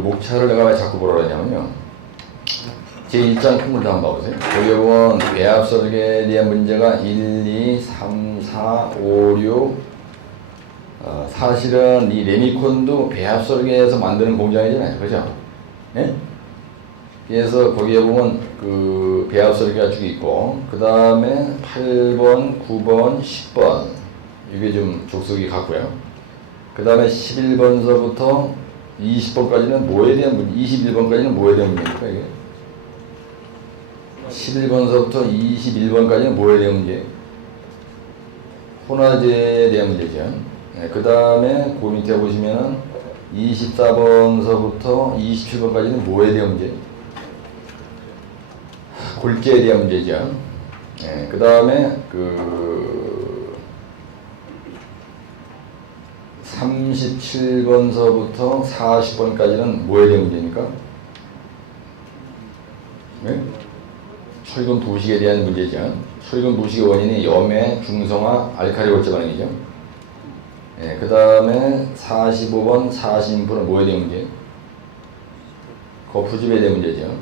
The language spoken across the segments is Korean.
목차를 내가 왜 자꾸 보라 그러냐면요. 제1장 콩물도 한번 봐보세요. 거기 보면 배합 설계에 대한 문제가 1, 2, 3, 4, 5, 6 사실은 이 레미콘도 배합 설계에서 만드는 공장이잖아요. 그죠? 예? 그래서 거기에 보면 그 배합 설계가 쭉 있고 그 다음에 8번, 9번, 10번 이게 좀 족속이 같고요. 그 다음에 11번서부터 20번까지는 뭐에 대한 문제, 21번까지는 뭐에 대한 문제입니까 이게? 11번서부터 21번까지는 뭐에 대한 문제? 혼화제에 대한 문제죠. 네, 그 다음에 그 밑에 보시면은 24번서부터 27번까지는 뭐에 대한 문제? 골재에 대한 문제죠. 네, 그 다음에 37번서부터 40번까지는 뭐에 대한 문제입니까? 네? 철근 부식에 대한 문제죠. 철근 부식의 원인이 염해, 중성화, 알칼리 골재 반응이죠. 네, 그 다음에 45번, 46번은 뭐에 대한 문제? 거푸집에 대한 문제죠.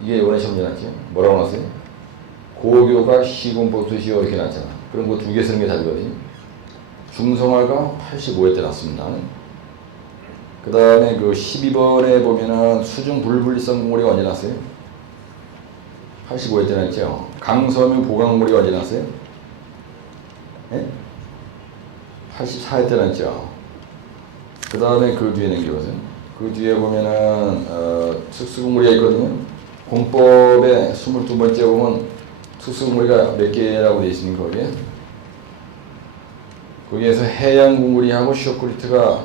이게 이번에 시험 문제 났죠. 뭐라고 나왔어요? 고교가 시공법 수시오 이렇게 났잖아. 그럼 그 두 개 쓰는 게 답이거든요. 중성화가 85회 때 났습니다. 그 다음에 그 12번에 보면은 수중 불분리성 공고리가 언제 났어요? 85회 때 났죠. 강섬유 보강물이 언제 났어요? 네? 84회 때 났죠. 그 다음에 그 뒤에 넘겨보세요. 그 뒤에 보면은 특수공고리가 있거든요. 공법의 22번째 보면 특수공고리가 몇 개라고 되어 있습니까 거기에? 거기에서 해양공고리하고 쇼크리트가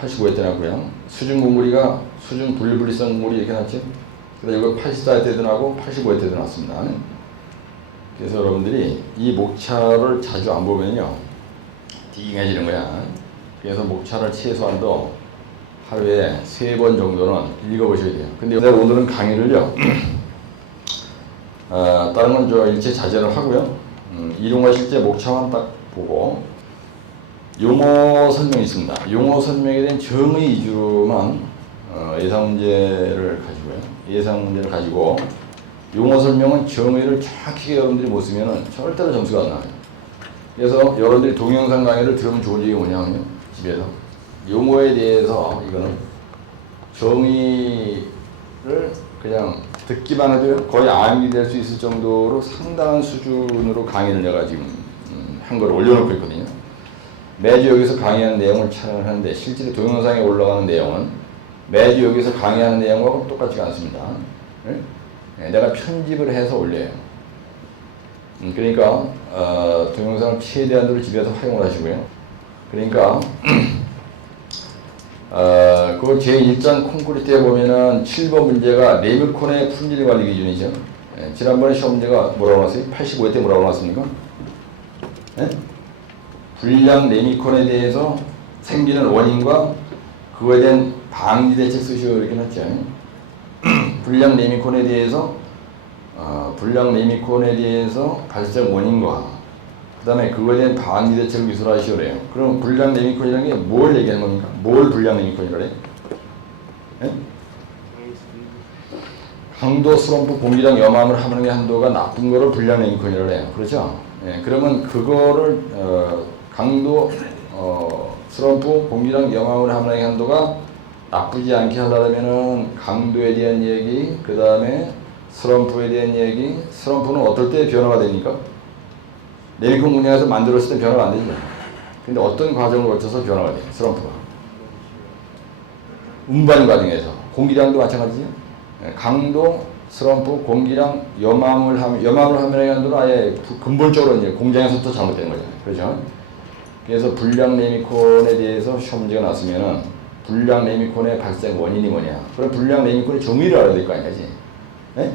85회 때 났고요. 수중공고리가 수중 분리성 공고리 이렇게 났죠. 그래서 이거 84회 때도 나고 85회 때도 났습니다. 그래서 여러분들이 이 목차를 자주 안 보면요 띵해지는 거야. 그래서 목차를 최소한도 하루에 3번 정도는 읽어보셔야 돼요. 근데 오늘은 강의를요 다른 건 저 일체 자제를 하고요. 이론과 실제 목차만 딱 보고 용어 설명이 있습니다. 용어 설명에 대한 정의 위주로만 예상 문제를 가지고요. 예상 문제를 가지고 용어 설명은 정의를 정확하게 여러분들이 못 쓰면 절대로 점수가 안 나와요. 그래서 여러분들이 동영상 강의를 들으면 좋은 얘기 뭐냐면요. 집에서 용어에 대해서 이거는 정의를 그냥 듣기만 해도 거의 암이 될 수 있을 정도로 상당한 수준으로 강의를 내가 지금 한 걸 올려놓고 있거든요. 매주 여기서 강의하는 내용을 촬영을 하는데 실제로 동영상에 올라가는 내용은 매주 여기서 강의하는 내용하고 똑같지가 않습니다. 네? 내가 편집을 해서 올려요. 그러니까 동영상을 최대한으로 집에서 활용을 하시고요. 그러니까 그 제1장 콘크리트에 보면은 7번 문제가 레미콘의 품질 관리 기준이죠. 지난번에 시험 문제가 뭐라고 나왔어요? 85회 때 뭐라고 나왔습니까? 네? 불량 레미콘에 대해서 생기는 원인과 그거에 대한 방지 대책 쓰시오 이렇게 났죠. 불량 레미콘에 대해서 발생 원인과 그 다음에 그거에 대한 방지 대책을 기술하시오 그래요. 그럼 불량 레미콘이라는 게 뭘 얘기하는 겁니까? 뭘 불량 레미콘이라 그래요? 네? 강도, 슬럼프, 공기량, 염함을 함유량의 한도가 나쁜 거를 불량 레미콘이라고 해요. 그렇죠? 네, 그러면 그거를 강도, 슬럼프, 공기량, 염함을 함유량의 한도가 나쁘지 않게 하려면은 강도에 대한 얘기, 그 다음에 슬럼프에 대한 얘기. 슬럼프는 어떨 때 변화가 됩니까? 레미콘 분야에서 만들었을 때 변화가 안 되죠. 근데 어떤 과정을 거쳐서 변화가 돼요? 슬럼프가. 운반 과정에서. 공기량도 마찬가지죠. 강도, 슬럼프, 공기량, 염함을 함유량의 한도는 아예 근본적으로 이제 공장에서부터 잘못된 거잖아요. 그렇죠? 그래서 불량 레미콘에 대해서 시험 문제가 났으면은 불량 레미콘의 발생 원인이 뭐냐? 그럼 불량 레미콘의 정의를 알아야 될 거 아니야지. 네?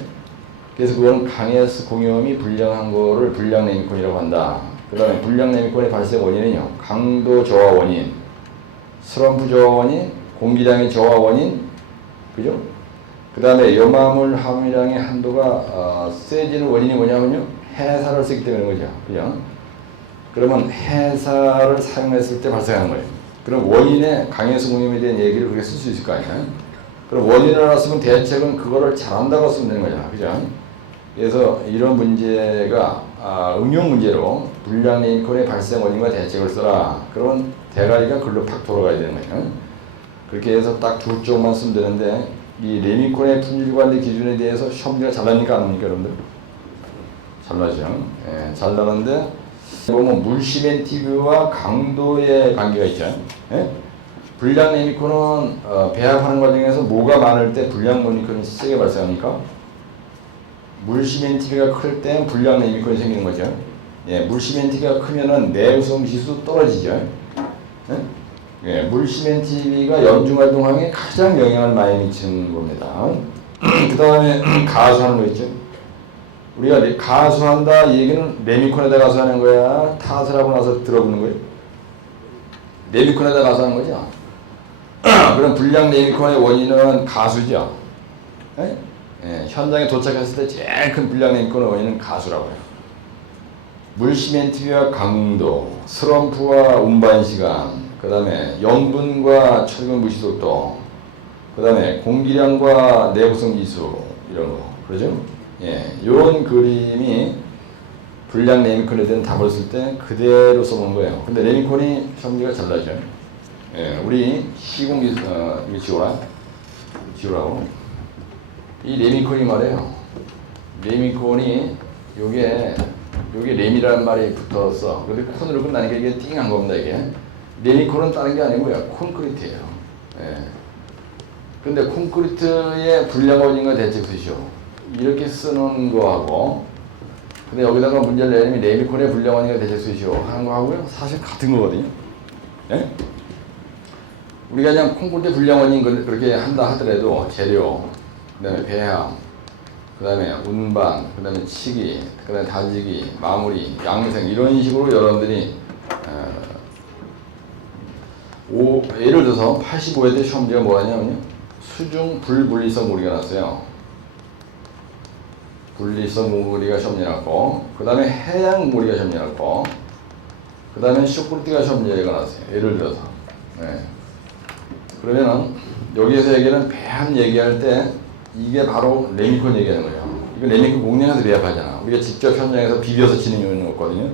그래서 그건 강해스 공염이 불량한 거를 불량 레미콘이라고 한다. 그 다음에 불량 레미콘의 발생 원인은요. 강도 저하 원인, 슬럼프 저하 원인, 공기량의 저하 원인, 그죠? 그 다음에 염화물 함유량의 한도가 세지는 원인이 뭐냐면요. 해사를 쓰기 때문에 거죠. 그죠? 그러면 해사를 사용했을 때 발생하는 거예요. 그럼 원인의 강해스 공염에 대한 얘기를 그렇게 쓸 수 있을 거 아니에요? 그럼 원인을 알았으면 대책은 그거를 잘한다고 쓰면 되는 거잖아. 그죠? 그래서 이런 문제가 응용 문제로 불량 레미콘의 발생 원인과 대책을 써라. 그러면 대가리가 글로 팍 돌아가야 되는 거예요. 그렇게 해서 딱 두 쪽만 쓰면 되는데 이 레미콘의 품질관리 기준에 대해서 시험지가 잘 나니까 안 납니까 여러분들? 잘 나죠. 예, 잘 나는데 보면 물시멘티브와 강도의 관계가 있죠. 예? 불량 레미콘은 배합하는 과정에서 뭐가 많을 때 불량 레미콘이 세게 발생합니까? 물시멘티비가 클 때 불량 레미콘이 생기는 거죠. 예, 물시멘티비가 크면은 내우성 지수 떨어지죠. 예? 예, 물시멘티비가 염중활동항에 가장 영향을 많이 미치는 겁니다. 그 다음에 가수하는 거 있죠. 우리가 가수한다 이 얘기는 레미콘에다 가수하는 거야? 탓을 하고 나서 들어보는 거예요? 레미콘에다 가수하는 거죠. 그럼 불량 레미콘의 원인은 가수죠. 예? 예, 현장에 도착했을 때 제일 큰 불량 레미콘의 원인은 가수라고요. 물시멘트와 강도, 슬럼프와 운반 시간, 그 다음에 염분과 철분 무시 속도, 그 다음에 공기량과 내구성 지수 이런 거, 그러죠? 예, 이런 그림이 불량 레미콘에 대한 답을 쓸 때 그대로 써놓은 거예요. 근데 레미콘이 시험지가 잘 나죠. 예, 우리 시공 기술 이거 지우라고. 이 레미콘이 말이에요. 레미콘이 요게 레미라는 말이 붙었어. 근데 콘으로 끝나니까 이게 띵한 겁니다 이게. 레미콘은 다른 게 아니고요. 콘크리트예요. 예. 근데 콘크리트의 불량 원인과 대책 쓰시오. 이렇게 쓰는 거하고, 근데 여기다가 문제를 내면 레미콘의 불량 원인과 대책 쓰시오 하는 거하고요. 사실 같은 거거든요. 예? 우리가 그냥 콘크리트 불량 원인 그렇게 한다 하더라도 재료, 그 다음에 배합, 그 다음에 운반, 그 다음에 치기, 그 다음에 다지기, 마무리, 양생 이런 식으로 여러분들이 예를 들어서 85회 때 시험지가 뭐냐면요. 수중 불분리성 무리가 났어요. 분리성 무리가 시험지 났고, 그 다음에 해양 무리가 시험지 났고, 그 다음에 쇼크리티가 시험지가 났어요. 예를 들어서. 네. 그러면은 여기에서 얘기는 배합 얘기할 때 이게 바로 레미콘 얘기하는 거예요. 이거 레미콘 공략해서 배합하잖아. 우리가 직접 현장에서 비벼서 치는 이유는 없거든요.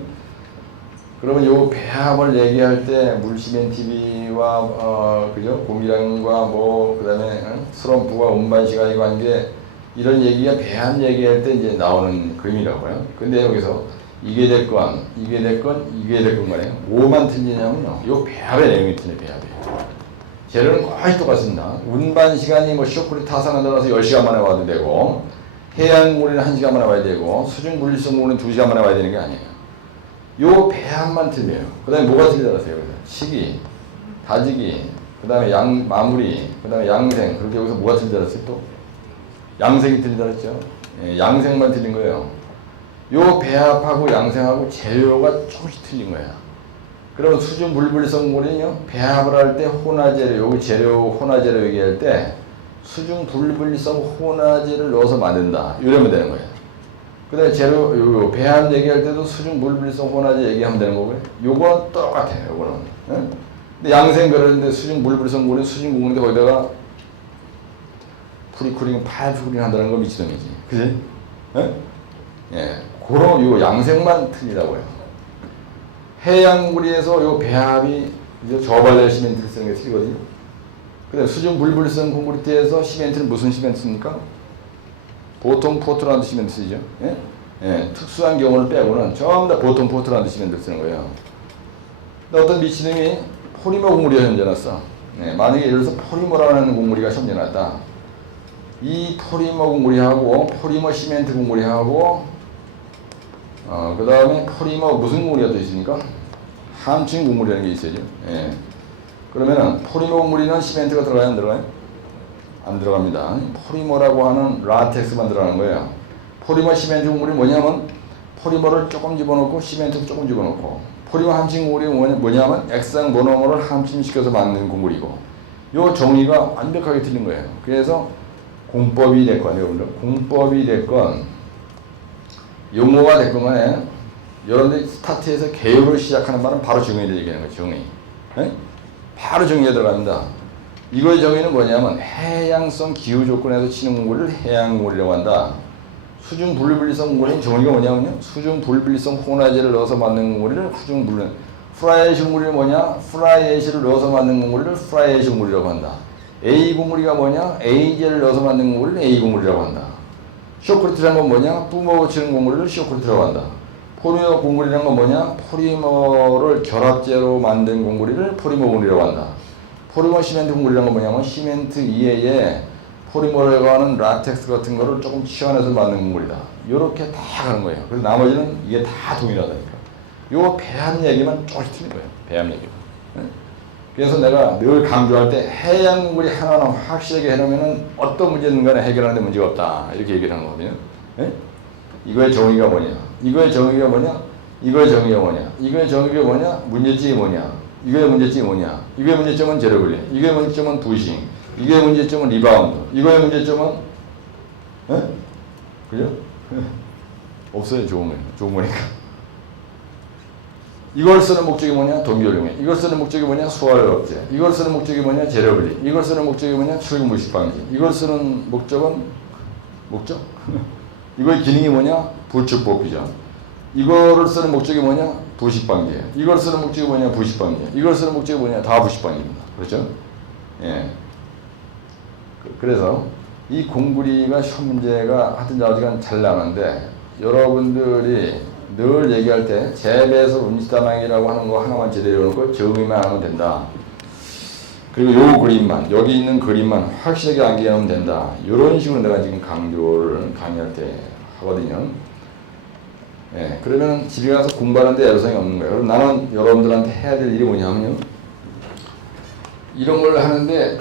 그러면 요 배합을 얘기할 때 물시멘티비와 그죠? 공기량과 그다음에 슬럼프와 운반 시간의 관계 이런 얘기가 배합 얘기할 때 이제 나오는 그림이라고요. 근데 여기서 이게 됐건 이게 됐건 간에 뭐만 틀리냐면요. 요 배합의 내용이 틀려 배합이에요. 재료는 거의 똑같습니다. 운반 시간이 쇼크리 타산을 들어서 10시간 만에 와도 되고, 해양물에는 1시간 만에 와야 되고, 수중 분리성 물은 2시간 만에 와야 되는 게 아니에요. 요 배합만 틀려요. 그 다음에 뭐가 틀리더라고요. 치기, 다지기, 그 다음에 마무리, 그 다음에 양생. 그렇게 여기서 뭐가 틀리더라고요. 또 양생이 틀리더라고요. 예, 양생만 틀린 거예요. 요 배합하고 양생하고 재료가 조금씩 틀린 거예요. 그러면 수중 불분리성 물은요, 배합을 할 때 혼화재료, 여기 재료 혼화재료 얘기할 때 수중 불분리성 혼화재를 넣어서 만든다. 이러면 되는 거예요. 그 다음에 재료, 배합 얘기할 때도 수중 불분리성 혼화재 얘기하면 되는 거고요. 요거는 똑같아요, 요거는. 예? 근데 양생 그러는데 수중 불분리성 물은 수중 공인데 거기다가 프리쿠링, 파이프쿠링 한다는 거 미치던이지. 그지? 예? 예. 그런 요 양생만 틀리다고요. 해양물에서 요 배합이 이제 저발열 시멘트를 쓰는 게 틀리거든요. 근데 수중 불분리성 콘크리트에서 시멘트는 무슨 시멘트 씁니까? 보통 포트란드 시멘트 쓰죠. 예? 예, 특수한 경우를 빼고는 전부 다 보통 포트란드 시멘트 쓰는 거예요. 근데 어떤 미친놈이 포리머 곡물이가 현재났어. 예, 만약에 예를 들어서 포리머라는 곡물이가 현재났다. 이 포리머 곡물이하고 포리머 시멘트 곡물이하고 그 다음에 포리머 무슨 곡물이 또 있습니까? 함층 곡물이라는 게 있어야죠. 예. 그러면은 포리머 곡물이는 시멘트가 들어가요? 안 들어가요? 안 들어갑니다. 포리머라고 하는 라텍스만 들어가는 거예요. 포리머 시멘트 곡물이 뭐냐면 포리머를 조금 집어넣고 시멘트도 조금 집어넣고, 포리머 함층 곡물이 뭐냐면 액상 모노머를 함층시켜서 만든 곡물이고, 요 종이가 완벽하게 틀린 거예요. 그래서 공법이 됐건 여러분들 공법이 됐건 용어가 됐건 간에 여러분들이 스타트에서 개요를 시작하는 말은 바로 정의를 얘기하는 거예요. 정의. 네? 바로 정의에 들어갑니다. 이거의 정의는 뭐냐면 해양성 기후 조건에서 치는 공구리를 해양공구리라고 한다. 수중 분리성 공구리는 정의가 뭐냐면요. 수중 분리성 혼화제를 넣어서 만든 공구리를 수중 분리. 프라이애쉬 공구리는 뭐냐? 프라이애쉬를 넣어서 만든 공구리를 프라이애쉬 공구리라고 한다. A 공구리가 뭐냐? A제를 넣어서 만든 공구리를 A 공구리라고 한다. 쇼크리트라는 건 뭐냐? 뿜어 치는 공구리를 쇼크리트라고 한다. 포리머 공구리라는 건 뭐냐? 포리머를 결합제로 만든 공구리를 포리머 공구리라고 한다. 포리머 시멘트 공구리라는 건 뭐냐면 시멘트 이외에 포리머라고 하는 라텍스 같은 거를 조금 치환해서 만든 공구리다. 요렇게 다 가는 거예요. 그래서 나머지는 이게 다 동일하다니까. 요 배합 얘기만 조금씩 틀린 거예요. 배합 얘기만. 그래서 내가 늘 강조할 때 해양 공구리 하나하나 확실하게 해놓으면 어떤 문제든 간에 해결하는데 문제가 없다. 이렇게 얘기를 하는 거거든요. 예? 이거의 정의가 뭐냐? 이거의 정의가 뭐냐? 이거의 정의가 뭐냐? 이거의 정의가 뭐냐? 문제점이 뭐냐? 이거의 문제점이 뭐냐? 이거의 문제점은 제로블리. 이거의 문제점은 부싱. 이거의 문제점은 리바운드. 이거의 문제점은 예? 그죠? 없어요. 좋은 거니까. 이걸 쓰는 목적이 뭐냐? 동결용해. 이걸 쓰는 목적이 뭐냐? 수활 억제. 이걸 쓰는 목적이 뭐냐? 제로블리. 이걸 쓰는 목적이 뭐냐? 출근 무식 방지. 이걸 쓰는 목적은 목적? 이거의 기능이 뭐냐? 부축 복귀죠. 이거를 쓰는 목적이 뭐냐? 부식 방지. 이걸 쓰는 목적이 뭐냐? 부식 방지. 이걸 쓰는 목적이 뭐냐? 다 부식 방지입니다. 그렇죠? 예. 그래서 이 공구리가 시험 문제가 하여튼 아직은 잘 나가는데 여러분들이 늘 얘기할 때 재배에서 음식다망이라고 하는 거 하나만 제대로 해놓고 정의만 하면 된다. 그리고 요 그림만 여기 있는 그림만 확실하게 암기하면 된다. 이런 식으로 내가 지금 강조를 강의할 때 하거든요. 예, 그러면 집에 가서 공부하는데 애로사항이 없는 거예요. 그럼 나는 여러분들한테 해야 될 일이 뭐냐면요. 이런 걸 하는데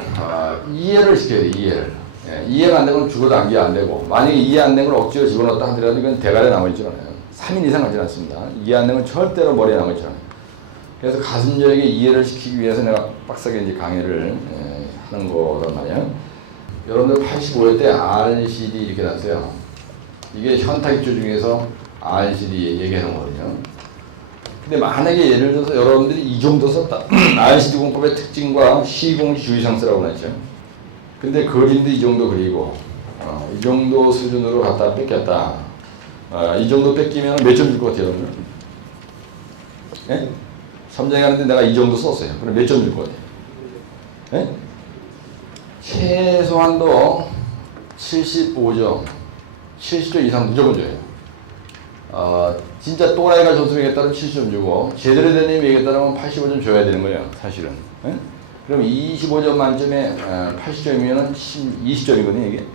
이해를 시켜야 돼. 이해를. 예, 이해가 안 되면 죽어도 암기 안 되고 만약에 이해 안 된 걸 억지로 집어넣었다 하더라도 이건 대가리에 남아있지 않아요. 3일 이상 가지 않습니다. 이해 안 되면 절대로 머리에 남아있지 않아요. 그래서 가슴적이게 이해를 시키기 위해서 내가 빡세게 이제 강의를 하는 거란 말이야. 여러분들 85회 때 RCD 이렇게 났어요. 이게 현타입조 중에서 RCD 얘기하는 거거든요. 근데 만약에 예를 들어서 여러분들이 이 정도 썼다. RCD 공법의 특징과 시공지 주의사항 쓰라고 그랬죠. 근데 그림도 이 정도 그리고 이 정도 수준으로 갖다 뺏겼다. 이 정도 뺏기면 몇 점 줄 것 같아요, 여러분? 예? 삼장하는데 내가 이 정도 썼어요. 그럼 몇 점 줄 것 같아요? 예? 최소한도 75점, 70점 이상 무조건 줘요. 진짜 또라이가 점수 매겼다면 70점 주고, 제대로 된 놈이 매겼다면 85점 줘야 되는 거예요, 사실은. 예? 그럼 25점 만점에 80점이면 20점이거든요, 이게.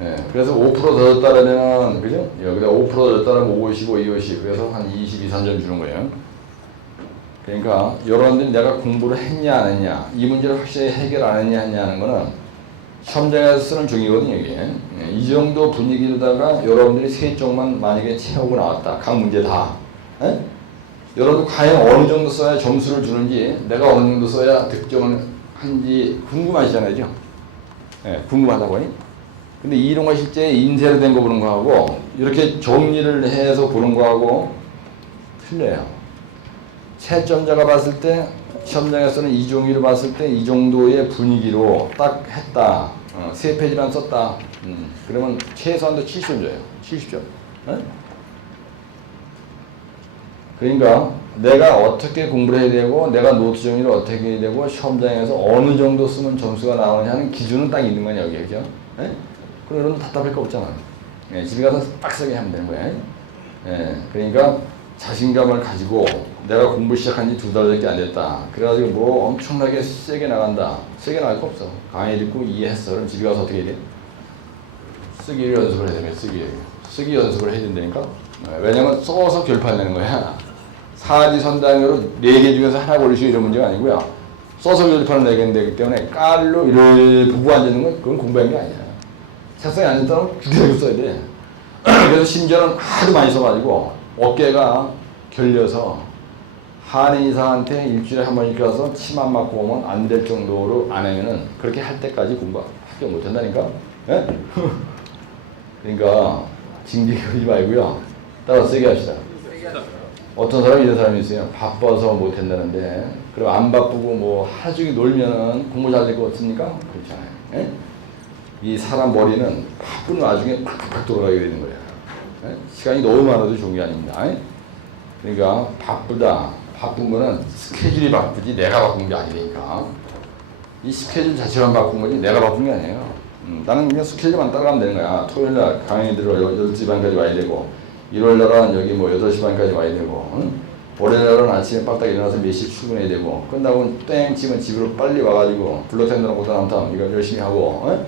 예, 그래서 5% 더 줬다라면, 그죠? 여기다 5% 더 줬다라면 55, 250. 그래서 한 22, 3점 주는 거예요. 그러니까, 여러분들이 내가 공부를 했냐, 안 했냐, 이 문제를 확실히 해결 안 했냐, 하는 거는 시험장에서 쓰는 종이거든요, 이게. 예, 이 정도 분위기로다가 여러분들이 세 쪽만 만약에 채우고 나왔다. 각 문제 다. 예? 여러분, 과연 어느 정도 써야 점수를 주는지, 내가 어느 정도 써야 득점을 한지 궁금하시잖아요. 예, 궁금하다고요? 근데 이런 거 실제 인쇄로 된 거 보는 거하고 이렇게 정리를 해서 보는 거하고 틀려요. 채점자가 봤을 때 시험장에서는 이 종이를 봤을 때 이 정도의 분위기로 딱 했다. 세 페이지만 썼다. 그러면 최소한도 70점 줘요. 70점. 네? 그러니까 내가 어떻게 공부를 해야 되고 내가 노트 정리를 어떻게 해야 되고 시험장에서 어느 정도 쓰면 점수가 나오냐 하는 기준은 딱 있는 거냐, 여기. 그죠? 네? 그럼 여러분 답답할 거 없잖아. 예, 집에 가서 빡세게 하면 되는 거야. 예, 그러니까 자신감을 가지고 내가 공부 시작한 지 2달밖에 안 됐다. 그래가지고 뭐 엄청나게 세게 나간다. 세게 나갈 거 없어. 강의 듣고 이해했어. 그럼 집에 가서 어떻게 해야 돼? 쓰기 연습을 해야 돼. 쓰기 연습을 해야 된다니까. 왜냐면 써서 결판내는 거야. 사지선단으로 4개 중에서 하나 고르시고 이런 문제가 아니고요. 써서 결판을 내게 되기 때문에 깔로 이렇게 보고 앉는 건 그건 공부한 게 아니야. 책상에 앉았다면 그대로 써야 돼. 그래서 심지어는 하도 많이 써가지고 어깨가 결려서 한의사한테 일주일에 한 번씩 가서 침 안 맞고 오면 안 될 정도로 안 하면은 그렇게 할 때까지 공부 합격 못 한다니까? 예? 그러니까 징계 그리지 말고요. 따라 세게 합시다. 어떤 사람이 이런 사람이 있어요. 바빠서 못 한다는데 그리고 안 바쁘고 뭐 하루 종일 놀면은 공부 잘 될 것 같습니까? 그렇지 않아요. 예? 이 사람 머리는 바쁜 와중에 팍팍 돌아가게 되는 거예요. 예? 시간이 너무 많아도 좋은 게 아닙니다. 예? 그러니까 바쁘다. 바쁜 거는 스케줄이 바쁘지 내가 바쁜 게 아니니까. 이 스케줄 자체만 바꾼 거지 내가 바쁜 게 아니에요. 나는 그냥 스케줄만 따라가면 되는 거야. 토요일 날 강의 들어 12시 반까지 와야 되고, 일요일 날은 여기 뭐 8시 반까지 와야 되고, 월요일 날은 아침에 빨딱 일어나서 몇 시 출근해야 되고, 끝나고 땡 치면 집으로 빨리 와가지고 블루텐더랑 고단함탕 이거 열심히 하고,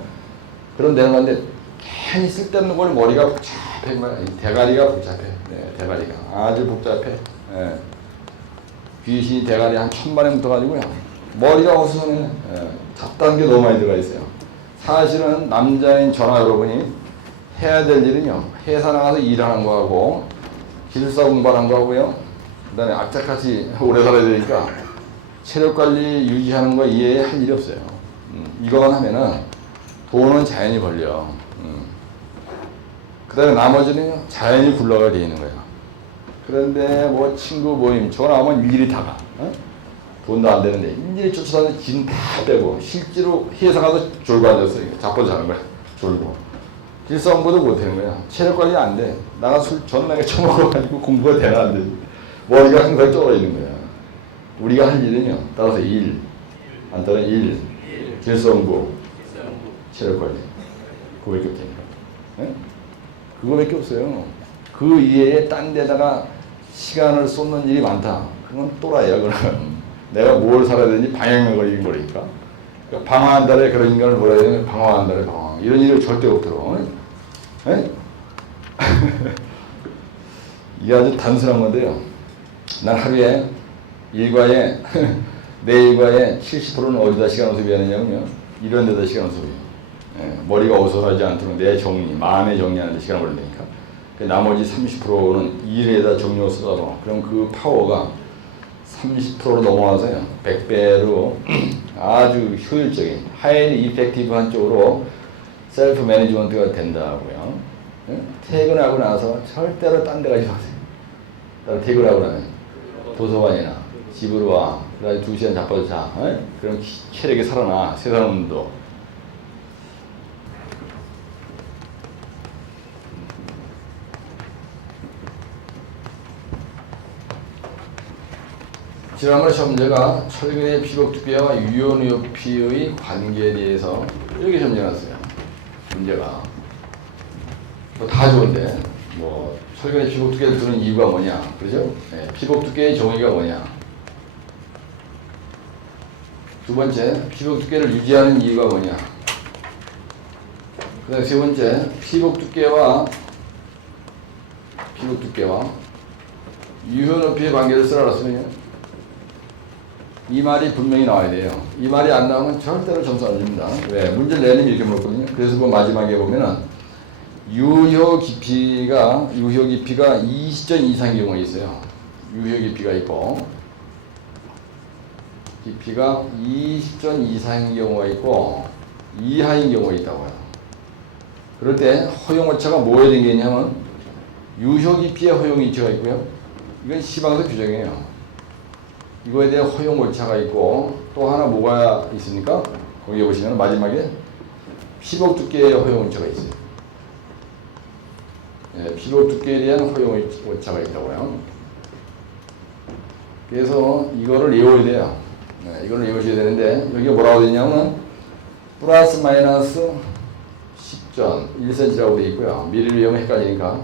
그럼 되는 건데, 괜히 쓸데없는 걸 머리가 복잡해. 대가리가 복잡해. 네, 대가리가 아주 복잡해. 네. 귀신이 대가리 한 1000마리 붙어가지고요. 머리가 어수선해. 잡다한 게 너무 많이 들어가 있어요. 사실은 남자인 저나 여러분이 해야 될 일은요, 회사 나가서 일하는 거하고 기술사 공부하는 거하고요, 그 다음에 악착같이 오래 살아야 되니까 체력 관리 유지하는 거 이외에 할 일이 없어요. 이거만 하면은 돈은 자연히 벌려. 그 다음에 나머지는 자연히 굴러가게 돼 있는 거야. 그런데 뭐 친구 모임 전화하면 일일이 다 가. 돈도 안 되는데 일일이 쫓아다니는 진 다 빼고 실제로 회사 가서 졸고 앉았어. 자빠져 자는 거야. 졸고. 길사 공부도 못 하는 거야. 체력 관리 안 돼. 나가 술 전날에 처먹어가지고 공부가 되나 안 되지. 머리가 항상 쫄아 있는 거야. 우리가 할 일은요, 따라서 일, 안 따라 일, 길사 공부, 체력 관리. 그거밖에 없다니까. 네? 그거밖에 없어요. 그 이외에 딴 데다가 시간을 쏟는 일이 많다. 그건 또라이야, 그건. 내가 뭘 살아야 되는지 방향을 걸리는 거니까. 그러니까 방황한 달에 그런 인간을 뭐라 해야 되냐, 방황한 달에 방황. 이런 일을 절대 없도록. 이게 아주 단순한 건데요. 난 하루에 일과에, 내 일과의 70%는 어디다 시간을 소비하느냐면요, 이런 데다 시간을 소비해요. 머리가 어설하지 않도록 내 정리, 마음의 정리하는 데 시간을 걸리니까. 나머지 30%는 일에다 정력을 쏟아서, 그럼 그 파워가 30%로 넘어와서요, 100배로 아주 효율적인, 하이리 이펙티브한 쪽으로 셀프 매니지먼트가 된다고요. 퇴근하고 나서 절대로 딴 데 가지 마세요. 퇴근하고 나면 도서관이나 집으로 와. 그 다음에 2시간 자빠져 자. 그럼 체력이 살아나. 세상 운도. 지난번에 시험제가 철근의 피복 두께와 유효 높이의 관계에 대해서 이렇게 점정했어요. 문제가 뭐 다 좋은데 뭐 철근의 피복 두께를 두는 이유가 뭐냐, 그렇죠? 네, 피복 두께의 정의가 뭐냐. 두 번째, 피복 두께를 유지하는 이유가 뭐냐. 그다음 세 번째, 피복 두께와 유효 높이의 관계를 쓰라았으면요, 이 말이 분명히 나와야 돼요. 이 말이 안 나오면 절대로 점수 안 줍니다. 왜? 문제를 내는 이렇게 물었거든요. 그래서 그 마지막에 보면은 유효 깊이가 20전 이상의 경우가 있어요. 유효 깊이가 있고, 깊이가 20전 이상인 경우가 있고, 이하인 경우가 있다고요. 그럴 때 허용 오차가 뭐에 되겠냐면 유효 깊이의 허용 오차가 있고요. 이건 시방서 규정이에요. 이거에 대한 허용 오차가 있고, 또 하나 뭐가 있습니까? 거기 보시면 마지막에 피복 두께의 허용 오차가 있어요. 예, 피복 두께에 대한 허용 오차가 있다고요. 그래서 이거를 외워야 돼요. 네, 이거를 외우셔야 되는데, 여기가 뭐라고 되냐면 플러스 마이너스 10전 1cm라고 되어 있고요. 미리를 외우면 헷갈리니까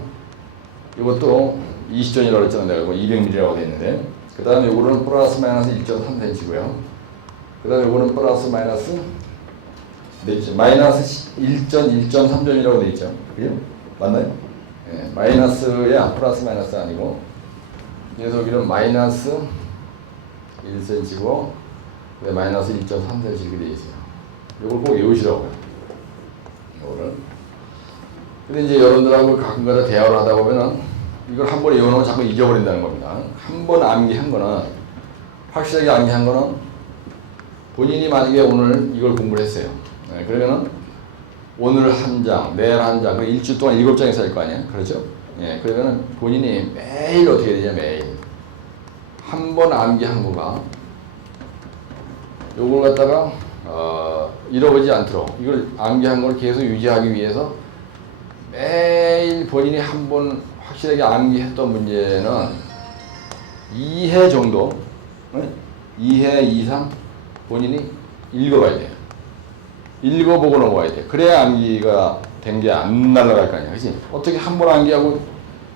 이것도 20전이라고 했잖아요. 내가 200ml라고 되어 있는데, 그 다음에 요거는 플러스 마이너스 1.3cm고요. 그 다음에 요거는 플러스 마이너스 마이너스 1.3점이라고 되어 있죠. 그죠? 맞나요? 네, 마이너스야 플러스 마이너스 아니고. 그래서 여기는 마이너스 1cm고 마이너스 1.3cm 이렇게 되어 있어요. 요걸 꼭 외우시라고요. 요거를. 근데 이제 여러분들하고 가끔가다 대화를 하다 보면은 이걸 한 번 외워놓으면 자꾸 잊어버린다는 겁니다. 한 번 암기한 거는, 확실하게 암기한 거는 본인이 만약에 오늘 이걸 공부를 했어요. 네, 그러면은 오늘 한 장, 내일 한 장, 일주일 동안 7장에서 할 거 아니에요? 그렇죠? 예, 그러면은 본인이 매일 어떻게 되냐, 매일. 한 번 암기한 거가 요걸 갖다가 잃어버리지 않도록 이걸 암기한 걸 계속 유지하기 위해서 매일 본인이 한 번 확실하게 암기했던 문제는 2회 정도, 2회 이상 본인이 읽어봐야 돼요. 읽어보고 넘어가야 돼. 그래야 암기가 된 게 안 날아갈 거 아니야. 그치? 어떻게 한 번 암기하고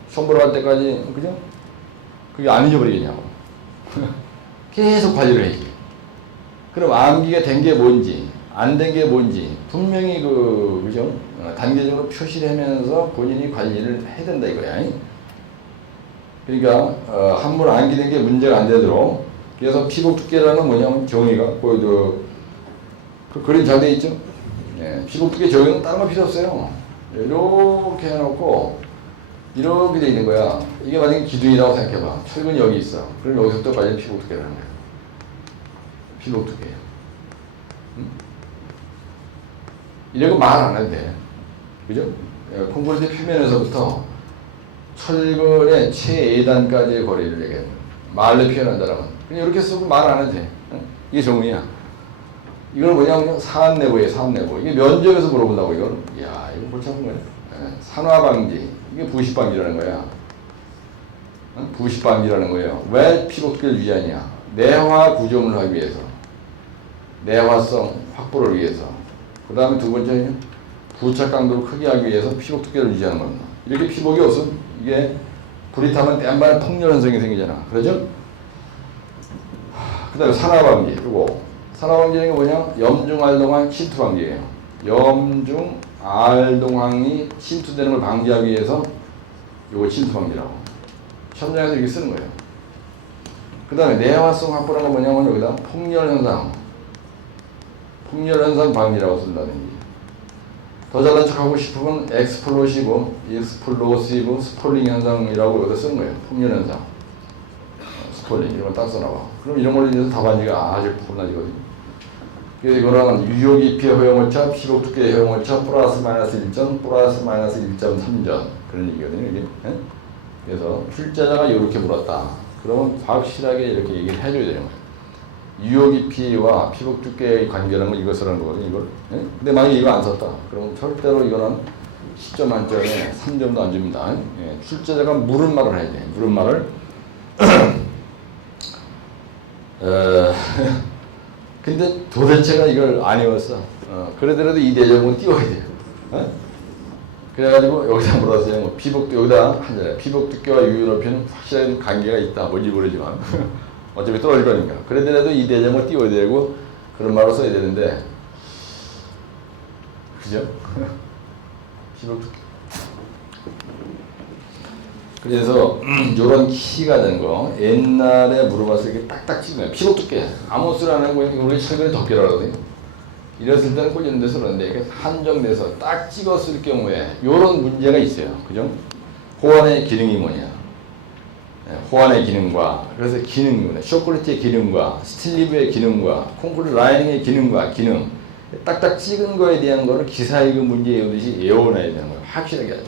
시험 보러 갈 때까지, 그죠? 그게 안 잊어버리겠냐고. 계속 관리를 해야지. 그럼 암기가 된 게 뭔지, 안 된 게 뭔지, 분명히 그죠? 단계적으로 표시를 하면서 본인이 관리를 해야 된다 이거야. 그러니까, 한 번 암기된 게 문제가 안 되도록. 그래서 피복 두께라는 건 뭐냐면 정의가, 그 그림 잘 돼 있죠? 예, 피복 두께 정의는 다른 거 필요 없어요. 이렇게 해놓고, 이렇게 돼 있는 거야. 이게 만약에 기둥이라고 생각해봐. 철근이 여기 있어. 그럼 여기서부터까지 피복 두께라는 거야. 피복 두께. 응? 이런 거 말 안 해도 돼. 그죠? 콘크리트 표면에서부터 철근의 최예단까지의 거리를 얘기해. 말로 표현한다라면. 그냥 이렇게 쓰고 말 안 해도 돼. 응? 이게 정의야. 이걸 뭐냐면 사안내부예요, 사안내부. 이게 면접에서 물어본다고, 이걸. 이야, 이거 뭘 찾은 거야? 산화방지. 이게 부식방지라는 거야. 응? 부식방지라는 거예요. 왜 피복두께를 유지하냐? 내화 구조물을 하기 위해서. 내화성 확보를 위해서. 그 다음에 두 번째는 부착 강도를 크게 하기 위해서 피복 두께를 유지하는 겁니다. 이렇게 피복이 없으면 이게 불이 타면 땜발 폭렬 현상이 생기잖아. 그러죠? 그 다음에 산화방지. 그리고 산화방지는 게 뭐냐? 염중알동항 침투방지예요. 염중알동항이 침투되는 걸 방지하기 위해서 이거 침투방지라고. 시험장에서 이렇게 쓰는 거예요. 그 다음에 내화성 확보라는 건 뭐냐면 여기다 폭렬 현상. 폭렬 현상 방지라고 쓴다든지. 더 잘난 척 하고 싶으면 익스플로시브, 스폴링 현상이라고 여기다 쓰는 거예요. 폭렬 현상. 스폴링 이런 걸 딱 써놔봐. 그럼 이런 걸로 인해서 답안지가 아주 폼나지거든요. 그래서 이거는 유효 깊이 허용오차, 피복 두께 허용오차, 플러스 마이너스 1점, 플러스 마이너스 1.3점 그런 얘기거든요. 이게. 그래서 출제자가 이렇게 물었다. 그러면 확실하게 이렇게 얘기를 해줘야 되는 거예요. 유효 깊이와 피복 두께의 관계라는 건 이걸 쓰라는 거거든요. 이걸. 근데 만약에 이거 안 썼다. 그럼 절대로 이거는 10점 만점에 3점도 안 줍니다. 출제자가 물은 말을 해야 돼. 물은 말을. 근데 도대체가 이걸 안 외웠어. 그러더라도 이 대적은 띄워야 돼요. 그래가지고 여기다 물었어요. 뭐 피복, 여기다 한자래. 피복 두께와 유효 높이는 확실한 관계가 있다. 뭔지 모르지만. 어차피 떨어질 거니까. 그러더라도 이 대적을 띄워야 되고, 그런 말을 써야 되는데, 그죠? 피복 두께. 그래서 요런 키가 되는 거 옛날에 물어봤을 때 딱딱 찍는 거야. 피복 두께 아무 소리 안 하고 우리 철근의 덮개라고 하거든요. 이랬을 때는 꽂이는 데서 그런데 이게 한정돼서 딱 찍었을 경우에 요런 문제가 있어요. 그죠? 호환의 기능이 뭐냐? 호환의 기능과 그래서 기능, 쇼크리트의 기능과 스틸리브의 기능과 콘크리트 라이닝의 기능과 기능 딱딱 찍은 거에 대한 거를 기사이급 문제 외우듯이 외워놔야 되는 거예요. 확실하게 하죠.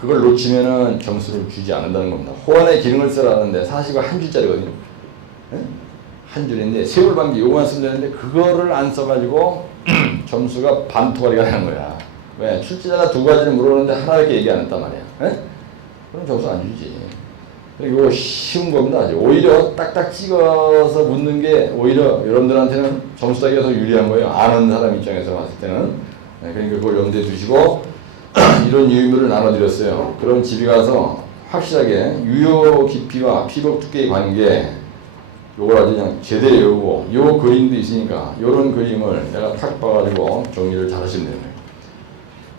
그걸 놓치면은 점수를 주지 않는다는 겁니다. 호환의 기능을 쓰라는데 사실 한 줄짜리거든요. 한 줄인데 세월 방지 요거만 쓰면 되는데 그거를 안 써가지고 점수가 반토가리가 되는 거야. 왜? 출제자가 두 가지를 물어보는데 하나밖에 얘기 안 했단 말이야. 그럼 점수 안 주지. 이거 쉬운 겁니다. 오히려 딱딱 찍어서 묻는 게 오히려 여러분들한테는 점수 따기가 더 유리한 거예요. 아는 사람 입장에서 봤을 때는. 그러니까 그걸 염두에 두시고 이런 유의물을 나눠드렸어요. 그럼 집에 가서 확실하게 유효 깊이와 피복 두께의 관계 요걸 아주 그냥 제대로 외우고 요 그림도 있으니까 요런 그림을 내가 탁 봐가지고 정리를 잘 하시면 되는 거예요.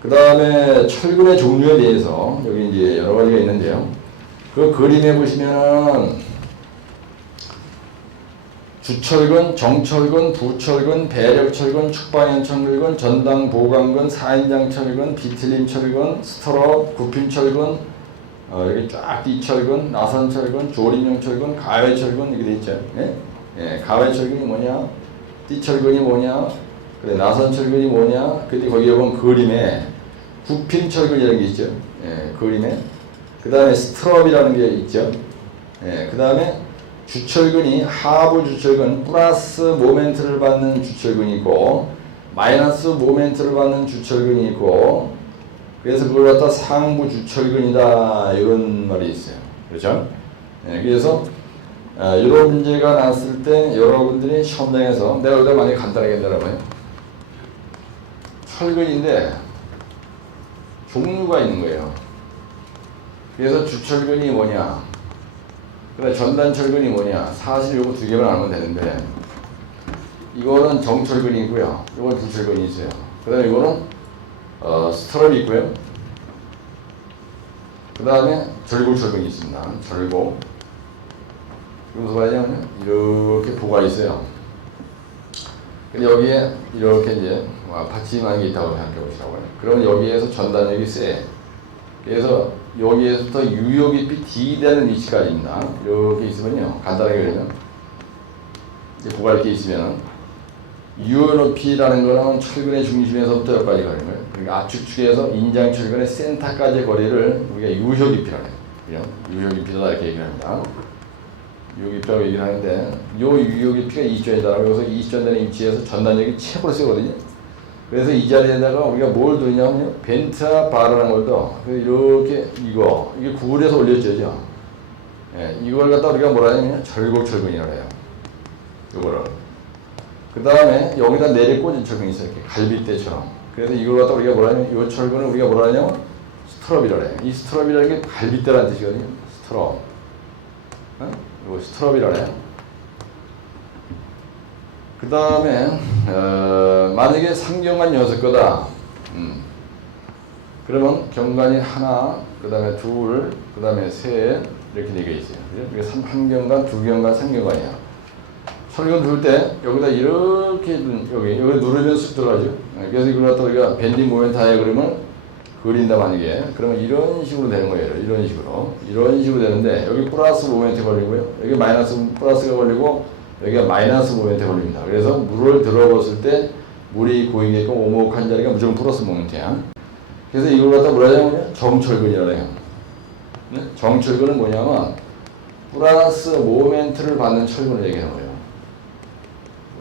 그 다음에 철근의 종류에 대해서 여기 이제 여러 가지가 있는데요. 그 그림에 보시면은 주철근, 정철근, 부철근, 배력철근, 축방연철근, 전당보강근, 사인장철근, 비틀림철근, 스트럽, 구핀철근, 여기 쫙 뒤철근, 나선철근, 조림용철근, 가외철근 이렇게 돼 있죠. 가외철근이 뭐냐? 띠철근이 뭐냐? 그래 나선철근이 뭐냐? 근데 거기에 보면 그림에 구핀철근이라는 게 있죠. 그림에 그 다음에 스트럽이라는 게 있죠. 그 다음에 주철근이 하부 주철근 플러스 모멘트를 받는 주철근이 있고 마이너스 모멘트를 받는 주철근이 있고 그래서 그걸 갖다 상부 주철근이다 이런 말이 있어요. 그렇죠? 네, 그래서 이런 문제가 났을 때 여러분들이 시험장에서 내가 여기다 만약에 간단하게 내라봐요. 철근인데 종류가 있는 거예요. 그래서 주철근이 뭐냐? 그래 전단철근이 뭐냐? 사실 요거 두 개만 알면 되는데 이거는 정철근이 있고요. 이건 부철근이 있어요. 그 다음에 이거는 스트럽이 있고요. 그 다음에 절골철근이 있습니다. 절골. 그래서 봐야죠. 이렇게 부가 있어요. 근데 여기에 이렇게 이제 받침하는 게 있다고 생각해 보시라고요. 그러면 여기에서 전단력이 세. 그래서 여기에서부터 유효 깊이 D 되는 위치까지입니다. 이렇게 있으면요. 간단하게 그러면 이제 부가 이렇게 있으면 유효 높이라는 거는 철근의 중심에서부터 여기까지 가는 거예요. 그러니까 압축축에서 인장 철근의 센터까지의 거리를 우리가 유효 깊이라고 해요. 유효 깊이다 이렇게 얘기를 합니다. 유효 깊이라고 얘기를 하는데 요 유효 깊이가 2전이다. 여기서 2전 되는 위치에서 전단력이 최고로 세거든요. 그래서 이 자리에다가 우리가 뭘 두냐면요. 벤트와 바라는 걸 둬. 이렇게 이게 구글에서 올렸죠. 예, 이걸 갖다 우리가 뭐라 하냐면 절곡철근이라고 해요. 요거를. 그 다음에 여기다 내리 꽂은 철근이 있어요. 이렇게 갈빗대처럼. 그래서 이걸 갖다 우리가 뭐라 하냐면 요 철근을 우리가 뭐라 하냐면 스트럽이라고 해요. 이 스트럽이라는 게 갈빗대라는 뜻이거든요. 스트럽. 이거 스트럽이라고 해요. 그 다음에 만약에 3경관 6거다. 그러면 경관이 하나, 그 다음에 둘, 그 다음에 셋 이렇게 4개 있어요. 이게 1경관, 2경관, 3경관이야. 철근 둘 때 여기다 이렇게 여기 누르면 쑥 들어가죠. 그래서 이걸 갖다 우리가 밴딩 모멘트 다이어그램을 그린다 만약에 그러면 이런 식으로 되는 거예요. 이런 식으로 되는데 여기 플러스 모멘트 걸리고요. 여기 마이너스 플러스가 걸리고 여기가 마이너스 모멘트에 걸립니다. 그래서 물을 들어봤을 때 물이 고이게끔 오목한 자리가 무조건 플러스 모멘트야. 그래서 이걸 갖다 뭐라 하냐면 정철근이라고 해요. 네? 정철근은 뭐냐면 플러스 모멘트를 받는 철근을 얘기하는 거예요.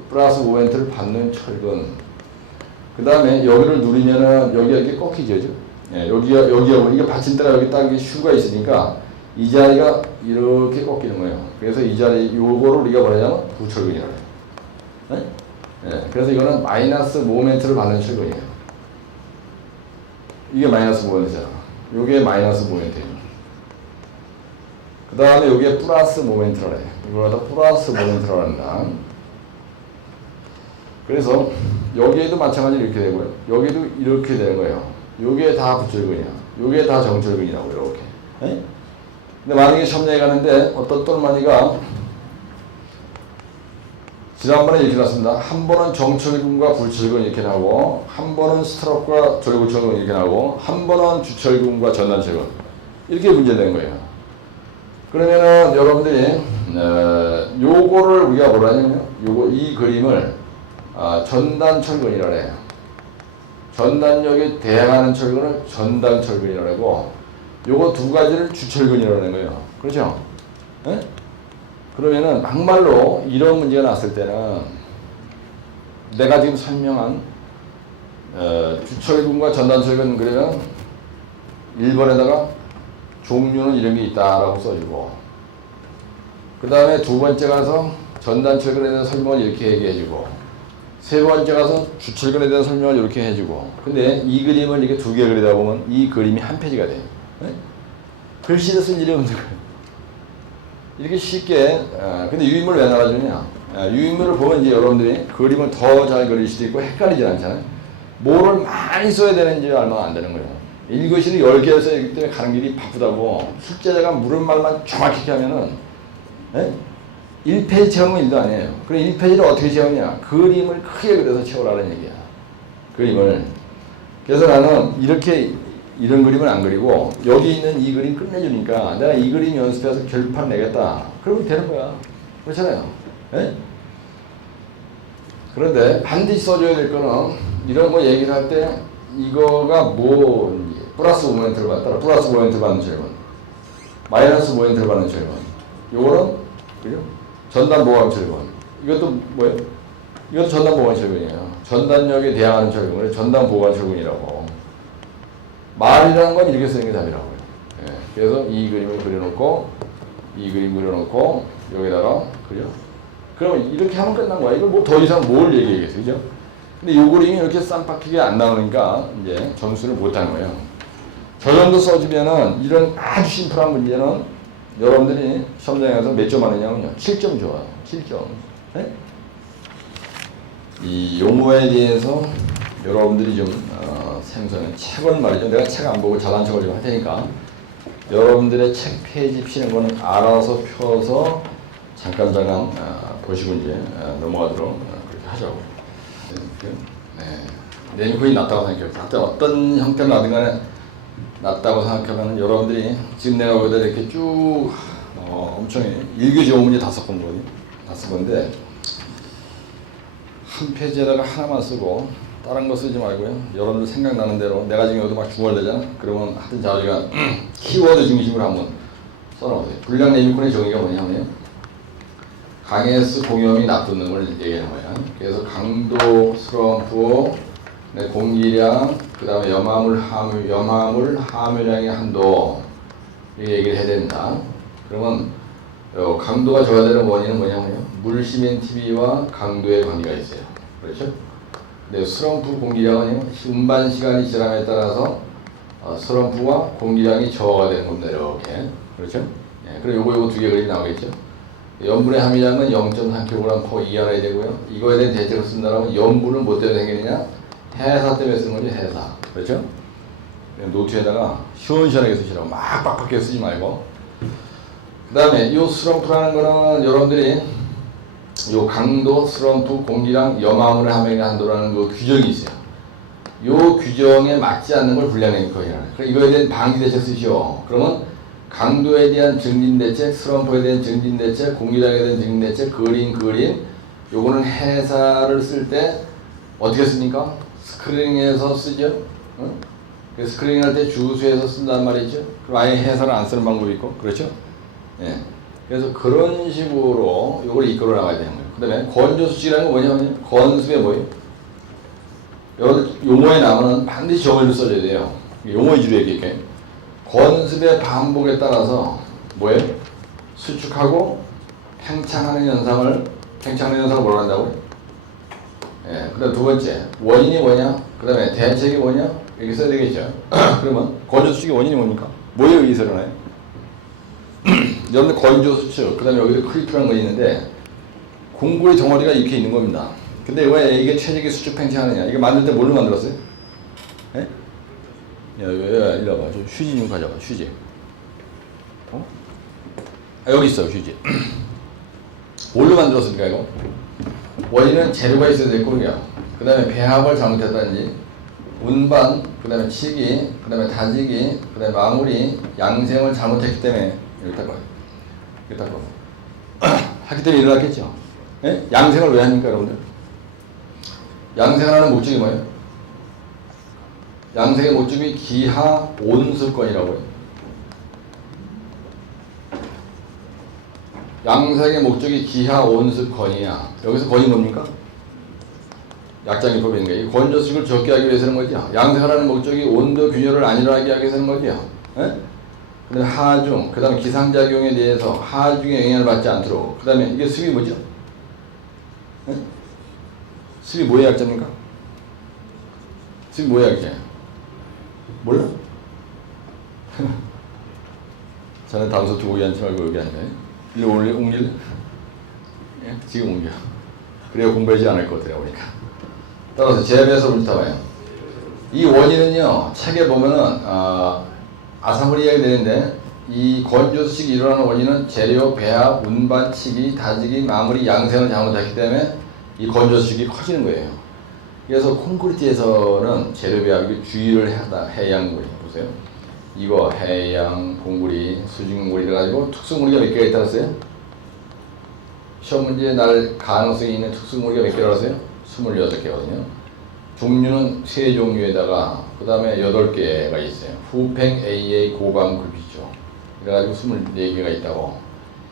플러스 모멘트를 받는 철근. 그 다음에 여기를 누르면은 여기가 이렇게 꺾이죠. 예, 여기가 이게 받침대가 여기 딱 슈가 있으니까 이 자리가 이렇게 꺾이는 거예요. 그래서 이 자리, 요거를 우리가 뭐냐면 부철근이라고 해요. 네? 네, 그래서 이거는 마이너스 모멘트를 받는 철근이에요. 이게 마이너스 모멘트잖아. 요게 마이너스 모멘트예요. 그 다음에 요게 플러스 모멘트라고 해요. 이걸 갖다 플러스 모멘트라고 한다. 그래서 여기에도 마찬가지로 이렇게 되고요. 여기도 이렇게 되는 거예요. 요게 다 부철근이야. 요게 다 정철근이라고 이렇게. 네? 근데 만약에 시험장에 가는데 어떤 똘마니가 지난번에 이렇게 났습니다. 한 번은 정철근과 부철근 이렇게 나오고 한 번은 스트럽과 절골철근 이렇게 나오고 한 번은 주철근과 전단철근 이렇게 문제된 거예요. 그러면은 여러분들이 요거를 우리가 뭐라 하냐면 이 그림을 전단철근이라고 해요. 전단력에 대항하는 철근을 전단철근이라고 하고 요거 두 가지를 주철근이라고 하는 거예요. 그렇죠? 네? 그러면은 막말로 이런 문제가 났을 때는 내가 지금 설명한 주철근과 전단철근 그러면 1번에다가 종류는 이런 게 있다라고 써주고 그 다음에 두 번째 가서 전단철근에 대한 설명을 이렇게 얘기해주고 세 번째 가서 주철근에 대한 설명을 이렇게 해주고 근데 이 그림을 이렇게 두 개 그리다 보면 이 그림이 한 페이지가 돼요. 네? 글씨를 쓸 일이 없는 거예요. 이렇게 쉽게 근데 유인물을 왜 나와주냐 유인물을 보면 이제 여러분들이 그림을 더 잘 그릴 수도 있고 헷갈리지 않잖아요. 뭐를 많이 써야 되는지 알면 안 되는 거예요. 1교시를 10개를 써야 하기 때문에 가는 길이 바쁘다고 숙제자가 물은 말만 정확히 하면은 네? 1페이지 채우는 일도 아니에요. 그럼 1페이지를 어떻게 채우냐? 그림을 크게 그려서 채우라는 얘기야. 그림을. 그래서 나는 이런 그림은 안 그리고 여기 있는 이 그림 끝내주니까 내가 이 그림 연습해서 결판 내겠다. 그러면 되는 거야. 그렇잖아요. 네? 그런데 반드시 써줘야 될 거는 이런 거 얘기를 할 때 이거가 뭔지 플러스 모멘트를 받더라. 플러스 모멘트를 받는 철근 마이너스 모멘트를 받는 철근 요거는 그죠? 전단 보강 철근. 이것도 뭐예요? 이것도 전단 보강 철근이에요. 전단력에 대항하는 철근을 전단 보강 철근이라고. 말이라는 건 이렇게 쓰는 게 답이라고요. 예. 그래서 이 그림을 그려놓고 이 그림 그려놓고 여기다가 그려. 그러면 이렇게 하면 끝난 거야. 이걸 뭐 더 이상 뭘 얘기하겠어요, 그죠? 근데 이 그림이 이렇게 쌍박히게 안 나오니까 이제 점수를 못 하는 거예요. 저 정도 써주면은 이런 아주 심플한 문제는 여러분들이 시험장에서 몇 점 하느냐면요. 7점 좋아요. 7점. 네? 이 용어에 대해서 여러분들이 좀 생소는 책을 말이죠. 내가 책 안 보고 잘난 척을 좀 할 테니까 여러분들의 책 페이지 피는 거는 알아서 펴서 잠깐 보시고 이제 넘어가도록 그렇게 하자고요. 네. 랭크이 낮다고 생각해요. 어떤 형태로 나든 간에 낮다고 생각하면 여러분들이 지금 내가 여기다 이렇게 쭉 엄청 일교지오 문제 5번 건데 한 페이지에다가 하나만 쓰고 다른 거 쓰지 말고요. 여러분들 생각나는 대로 내가 지금 여기도 막 중얼대잖아. 그러면 하여튼 자기가 키워드 중심으로 한번 써놓으세요. 불량 레미콘의 정의가 뭐냐면 강해스 공염이 나쁘는 걸 얘기하는 거야. 그래서 강도, 슬럼프, 공기량, 그 다음에 염화물 함유량의 한도 이렇게 얘기를 해야 된다. 그러면 강도가 줘야 되는 원인은 뭐냐면요. 물시멘 TV와 강도의 관계가 있어요. 그렇죠? 근데 슬럼프 공기량은 운반 시간이 지남에 따라서 슬럼프와 공기량이 저하가 되는 겁니다. 이렇게. 그렇죠? 예, 그리고 요거 두 개 그림이 나오겠죠? 염분의 함유량은 0.3kg per 이하여야 되고요. 이거에 대한 대책을 쓴다면 염분은 뭐 때문에 생기느냐? 해사 때문에 쓰는 거지, 해사. 그렇죠? 노트에다가 시원시원하게 쓰시라고 막 빡빡하게 쓰지 말고. 그 다음에 이 슬럼프라는 거는 여러분들이 요 강도, 슬럼프, 공기량, 염화물의 함유량 한도라는 그 규정이 있어요. 요 규정에 맞지 않는 걸 불량 레미콘이라는 거예요. 이거에 대한 방지 대책 쓰시오. 그러면 강도에 대한 증진 대책, 슬럼프에 대한 증진 대책, 공기량에 대한 증진 대책, 그림. 요거는 해사를 쓸 때 어떻게 씁니까? 스크리닝해서 쓰죠. 어? 스크리닝 할 때 주수해서 쓴단 말이죠. 그럼 아예 해사를 안 쓰는 방법이 있고, 그렇죠? 예. 그래서 그런 식으로 요걸 이끌어 나가야 되는 거예요. 그 다음에 건조수칙이라는 건 뭐냐면 건습에 뭐예요? 여러분 용어에 나오는 반드시 정의를 써줘야 돼요. 용어 위주로 얘기할게요. 건습의 반복에 따라서 뭐예요? 수축하고 팽창하는 현상을 뭐라고 한다고요? 예, 그 다음 두 번째 원인이 뭐냐? 그 다음에 대책이 뭐냐? 이렇게 써야 되겠죠. 그러면 건조수축의 원인이 뭡니까? 뭐에 의해서 일어나요? 여러분들 건조수축, 그 다음에 여기도 크리프라는 거 있는데 공구의 덩어리가 이렇게 있는 겁니다. 근데 왜 이게 최적의 수축 팽창하느냐? 이거 만들 때 뭘로 만들었어요? 예? 야, 이리 와봐. 저 휴지 좀 가져와. 휴지. 어? 아, 여기 있어, 휴지. 뭘로 만들었습니까, 이거? 원인은 재료가 있어야 될 거고요. 그 다음에 배합을 잘못했다든지, 운반, 그 다음에 치기, 그 다음에 다지기, 그 다음에 마무리, 양생을 잘못했기 때문에, 이렇게 닦고. 하기 때문에 일어났겠죠. 예? 양생을 왜 합니까, 여러분들? 양생을 하는 목적이 뭐예요? 양생의 목적이 기하 온습권이라고요. 양생의 목적이 기하 온습권이야. 여기서 권이 뭡니까? 약장기법인 거예요. 이 건조수식을 적게 하기 위해서는 거죠. 양생을 하는 목적이 온도 균열을 안 일어나게 하기 위해서는 거죠. 예? 그 다음에 하중, 그 다음에 기상작용에 대해서 하중의 영향을 받지 않도록. 그 다음에 이게 습이 뭐죠? 예? 습이 뭐의 약자입니까? 습이 뭐의 약자예요? 몰라? 저는 다음 소트 보기 앉지 말고 여기 앉아요. 일로 옮길래? 예? 지금 옮겨. 그래야 공부하지 않을 것 같아요, 보니까. 따라서 재배에서부터 봐요. 이 원인은요, 책에 보면은, 아사무리 이야기 되는데, 이 건조수식이 일어나는 원인은 재료, 배합, 운반, 치기, 다지기, 마무리, 양생을 잘못했기 때문에 이 건조수식이 커지는 거예요. 그래서 콘크리트에서는 재료 배합이 주의를 해야 하는 거예요. 보세요. 이거 해양, 공구리, 수직공구리 이래가지고 특수무리가 몇 개가 있다고 했어요? 시험 문제에 날 가능성이 있는 특수무리가 몇 개라고 했어요? 26개거든요. 종류는 3종류에다가 그 다음에 8개가 있어요. 후팽 AA 고감 급이죠. 그래가지고 24개가 있다고.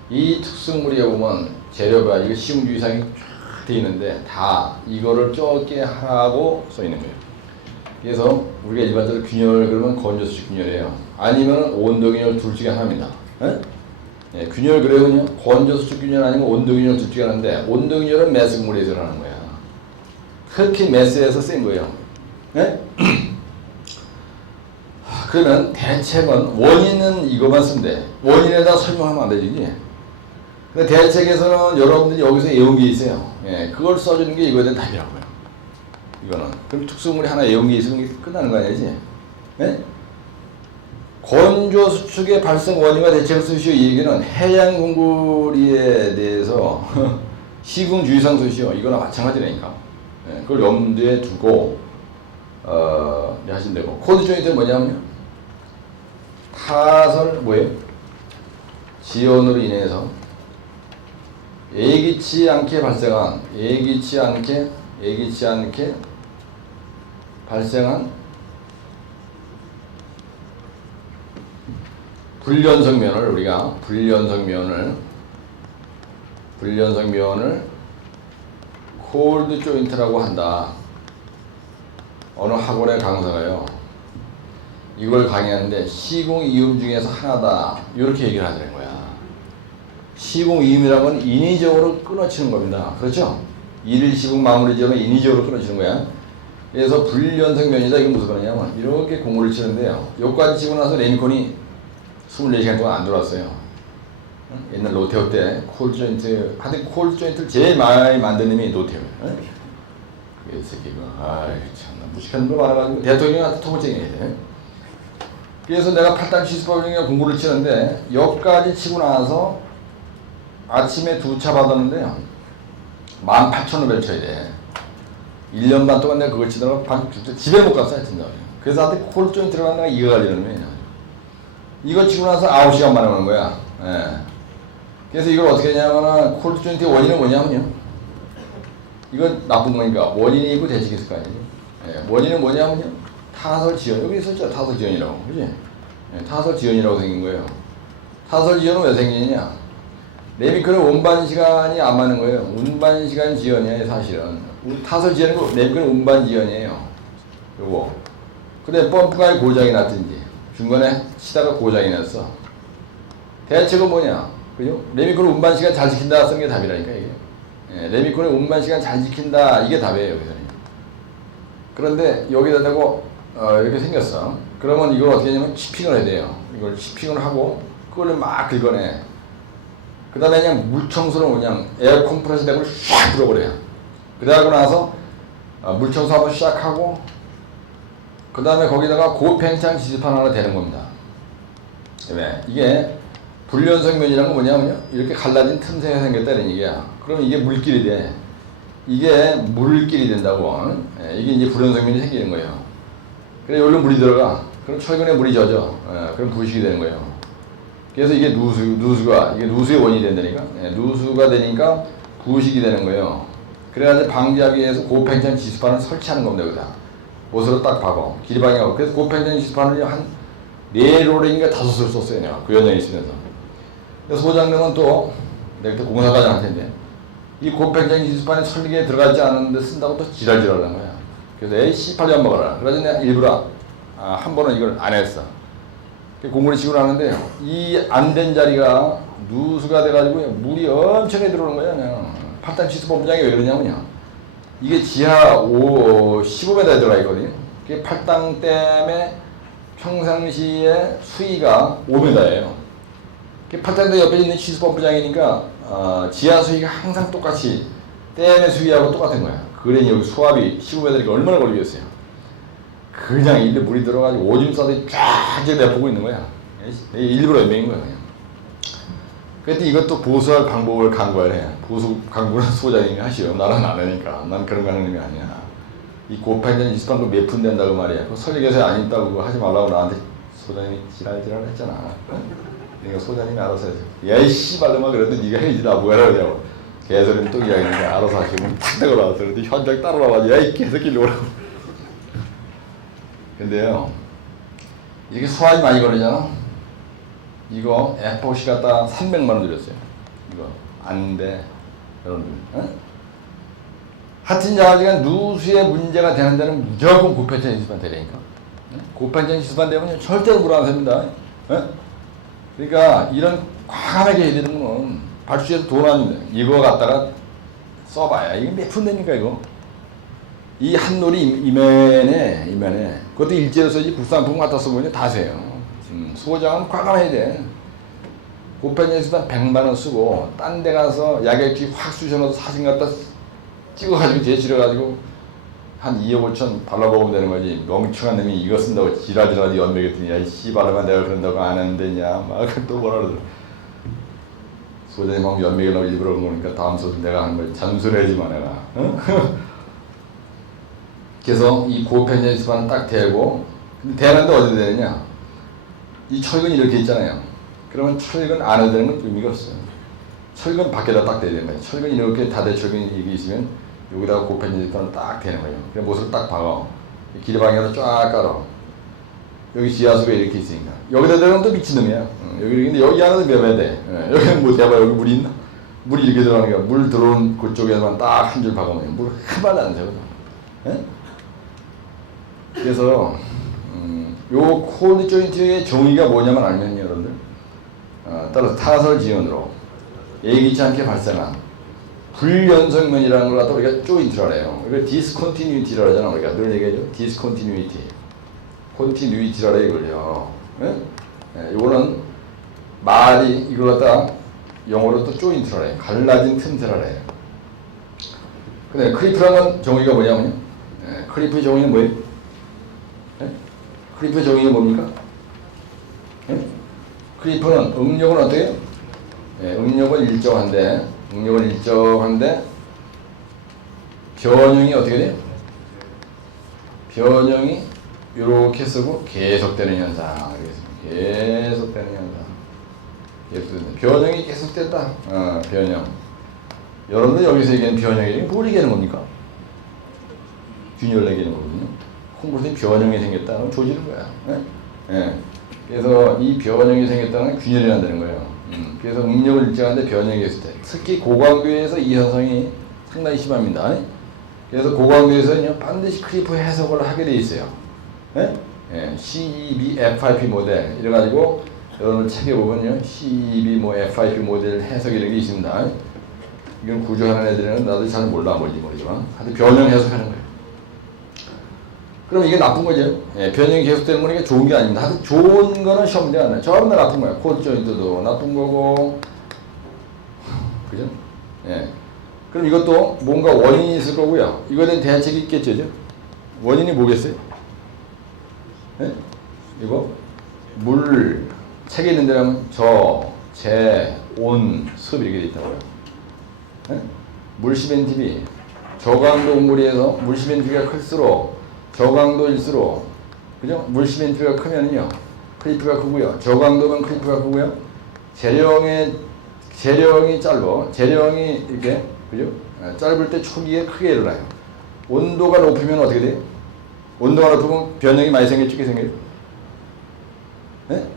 이 특수무리에 보면 재료가 이거 시공주의사항이 쫙 돼 있는데 다 이거를 적게 하라고 써 있는 거예요. 그래서 우리가 일반적으로 균열 그러면 건조수축 균열이에요. 아니면 온도균열 둘 중에 하나입니다. 에? 예, 균열 그래요는요 건조수축 균열 아니면 온도균열 둘 중에 하나인데 온도균열은 매스물에서 일어나는 거야. 특히 매스에서 쓴 거예요. 예? 그러면 대책은 원인은 이거만 쓰면 돼. 원인에다 설명하면 안 되지. 근데 대책에서는 여러분들이 여기서 외운 게 있어요. 예, 그걸 써주는 게 이거에 대한 답이라고요. 이거는. 그럼 특수물이 하나 외운 게 있으면 끝나는 거 아니지? 예? 건조 수축의 발생 원인과 대책을 쓰시오. 이 얘기는 해양 공구리에 대해서 시궁 주의사항 쓰시오. 이거나 마찬가지라니까. 예, 그걸 염두에 두고 하시면 되고. 코드 조인트는 뭐냐면요. 타설 뭐예요? 지연으로 인해서 예기치 않게 발생한 불연성면을 우리가 불연성면을 콜드 조인트라고 한다. 어느 학원의 강사가요. 이걸 강의하는데 시공 이음 중에서 하나다. 이렇게 얘기를 하자는 거야. 시공 이음이라는 건 인위적으로 끊어치는 겁니다. 그렇죠? 일일 시공 마무리 지으면 인위적으로 끊어치는 거야. 그래서 불연성면이다. 이건 무슨 말이냐면 이렇게 공구를 치는데요. 여기까지 치고 나서 레미콘이 24시간 동안 안 돌았어요. 옛날 노태우 때 콜드 조인트, 하여튼 콜드 조인트를 제일 많이 만든 놈이 노태우예요. 그 새끼가 아이 참나 무식한 놈 많아가지고 대통령한테 토벌쟁이 해야 돼. 그래서 내가 8단 시스법령에 공부를 치는데 여기까지 치고 나서 아침에 2차 받았는데요. 18,000원 쳐야 돼. 1년 반 동안 내가 그걸 치다가 집에 못 갔어요. 진짜. 그래서 나한테 콜드 조인트를 하는 내가 이거 가려는 거예요. 이거 치고 나서 9시간 만에 오는 거야. 예. 그래서 이걸 어떻게 했냐면은 콜드 조인트의 원인은 뭐냐면요. 이건 나쁜 거니까 원인이 있고 대책이 있을 거 아니에요. 예. 원인은 뭐냐면요. 타설 지연. 여기 있었죠. 타설 지연이라고. 그지? 예. 타설 지연이라고 생긴 거예요. 타설 지연은 왜 생기느냐. 레미콘의 운반 시간이 안 맞는 거예요. 운반 시간 지연이에요. 사실은. 타설 지연이고 레미콘의 운반 지연이에요. 요거. 근데 펌프가 고장이 났든지 중간에 치다가 고장이 났어. 대책은 뭐냐? 그죠? 레미콘의 운반 시간 잘 지킨다 쓰는 게 답이라니까 이게. 예, 레미콘의 운반 시간 잘 지킨다 이게 답이에요 여기서는. 그런데 여기다 대고 이렇게 생겼어. 그러면 이걸 어떻게 하냐면 치핑을 해야 돼요. 이걸 치핑을 하고 그걸 막 긁어내. 그 다음에 그냥 물청소로 그냥 에어 컴프레서 덱을 샥 불어버려요. 그러고 나서 물청소 한번 시작하고 그 다음에 거기다가 고팽창 지지판 하나 대는 겁니다. 왜? 이게 불연성면이라는 건 뭐냐면요. 이렇게 갈라진 틈새가 생겼다 이런 얘기야. 그럼 이게 물길이 돼. 이게 물길이 된다고. 이게 이제 불연성면이 생기는 거예요. 그래 여기로 물이 들어가. 그럼 철근에 물이 젖어. 그럼 부식이 되는 거예요. 그래서 이게 이게 누수의 원인이 된다니까. 누수가 되니까 부식이 되는 거예요. 그래가지고 방지하기 위해서 고팽창 지수판을 설치하는 겁니다. 여기다. 옷으로 딱 박어. 길이 방향하고. 그래서 고팽창 지수판을 한 4롤인가 5을 썼어요. 내가 그 연장이 있으면서. 그래서 소장님은 또 내가 그때 공사과장 할 텐데 이 고팽창 지수판이 설계에 들어가지 않았는데 쓴다고 또 지랄지랄한 거야. 그래서 에이 씨팔 좀 먹어라. 그래서 내가 일부러 한 번은 이걸 안 했어. 공부를 치고 나는데 이 안 된 자리가 누수가 돼가지고 물이 엄청나게 들어오는 거야. 그냥 8단 치수 본부장이 왜 그러냐면요. 이게 지하 15m에 들어가 있거든요. 그게 8단 댐의 평상시에 수위가 5m예요. 8단댐 옆에 있는 치수 본부장이니까 지하 수위가 항상 똑같이 댐의 수위하고 똑같은 거야. 그러니 여기 수압이 15m니까 얼마나 걸리겠어요. 그냥 일로 물이 들어가지고 오줌 싸듯이 쫙 내보고 있는 거야. 일부러 연맹인 거야 그냥. 그랬더니 이것도 보수할 방법을 강구를 해. 보수 강구는 소장님이 하시오. 나는 안 하니까. 난 그런 거 하는 놈이 아니야. 이 고팽창 지수판 몇 푼 된다고 말이야. 그 설계서에 안 있다고 그거 하지 말라고 나한테 소장님이 지랄지랄 했잖아. 그러니까 소장님이 알아서 해서 야이 씨발놈아 그래도 네가 해야지 나 뭐하라 그러냐고. 개소리는 또 이야기하는데 알아서 하시고 탁 내고 나왔어. 그런데 현장 따라와가지고 야이 개새끼 오라고. 근데요, 이게 수압이 많이 걸리잖아? 이거 에포시 갖다 300만원 들였어요. 이거 안 돼. 여러분들. 하여튼 자가지가 누수의 문제가 되는 데는 무조건 고편성 지수만 되니까. 고편성 지수만 되면 절대로 불안합니다. 그러니까 이런 과감하게 해야 되는 건 발주처에서 돈 안 이거 갖다가 써봐야 이게 몇 푼 됩니까 이거. 이 한놀이 이면에 그것도 일제로 써지 국산품 갖다 써보면 다 세요. 소장은 과감해야 돼. 고편성 지수만 100만원 쓰고 딴 데 가서 약액기 확 쑤셔넣어서 사진 갖다 찍어가지고 제출해가지고 한 2억 5천 발라먹으면 되는 거지. 멍청한 놈이 이거 쓴다고 지랄지랄 연맥했더니 야이 씨발라만 내가 그런다고 안 하는 데냐 막 또 뭐라 그러더라. 소장님 막 연맥이라고 일부러 그런 거니까 다음 소설 내가 하는 거지. 잔소리하지 마 내가. 그래서 이 고편성 지수만 딱 대고 근데 대는데 어디 되느냐. 이 철근이 이렇게 있잖아요. 그러면 철근 안에 되는 건 의미가 없어요. 철근 밖에다 딱 대야 되는 거예요. 철근이 이렇게 다대 철근이 이게 있으면 여기다가 고편성 지수만 딱 대는 거예요. 그냥 못을 딱 박아. 길방향으로 쫙 깔아. 여기 지하수가 이렇게 있으니까. 여기다 대면 또 미친놈이야. 근데 여기 하나도 매매야 돼. 여기는 뭐 대봐 여기 물이 있나? 물이 이렇게 들어가는 거야. 물 들어온 그쪽에만 딱 한 줄 박으면 물 한 발도 안 새거든. 그래서 요 코드 조인트의 정의가 뭐냐면 알면요 여러분들. 따라서 타설 지연으로 예기치 않게 발생한 불연속면이라는 걸 갖다 우리가 조인트라 해요. 이걸 디스컨티뉴이티라 하잖아. 우리가 늘 얘기하죠. 디스컨티뉴이티. 컨티뉴이티라 이걸요. 요거는 말이 이걸 갖다 영어로 또 조인트라 해요. 갈라진 틈새라 해요. 근데 크리프라는 건 정의가 뭐냐면요. 크리프의 정의는 뭐예요? 크리프의 정의는 뭡니까? 크리프는 응력은 어떻게 해요? 응력은 일정한데 변형이 어떻게 돼요? 변형이 이렇게 쓰고 계속되는 현상. 계속되는 현상. 변형이 계속된다. 변형. 여러분들 여기서 얘기하는 변형이 뭘 얘기하는 겁니까? 균열 얘기하는 거거든요. 콩고스에 변형이 생겼다. 그럼 조지는 거야. 그래서 이 변형이 생겼다는 균열이 난다는 거예요. 그래서 응력을 일정한데 변형이 있을 때 특히 고강도에서 이 현상이 상당히 심합니다. 그래서 고강도에서는요 반드시 크리프 해석을 하게 돼 있어요. CEB FIP 모델 이래가지고 여러분 책에 보면요 CEB 뭐 FIP 모델 해석 이런 게 있습니다. 이건 구조하는 애들은 나도 잘 몰라 뭔지 모르지만 하여튼 변형 해석하는 거예요. 그럼 이게 나쁜 거죠. 변형이 계속되는 거니까 좋은 게 아닙니다. 하여튼 좋은 거는 시험 문제가 안 나요. 전부 다 나쁜 거야. 코드 조인트도 나쁜 거고. 그죠? 그럼 이것도 뭔가 원인이 있을 거고요. 이거에 대한 대책이 있겠죠. 원인이 뭐겠어요? 이거 물 책에 있는 데라면 저, 재, 온, 습 이렇게 돼 있다고요. 물시멘티비 저강도 온물이에서 물시멘티비가 클수록 저강도일수록 그죠? 물시멘트가 크면요 크리프가 크고요. 저강도면 크리프가 크고요. 재령이 짧아. 재령이 이렇게 그죠? 짧을 때 초기에 크게 일어나요. 온도가 높으면 어떻게 돼요? 온도가 높으면 변형이 많이 생겨 죽게 생겨요.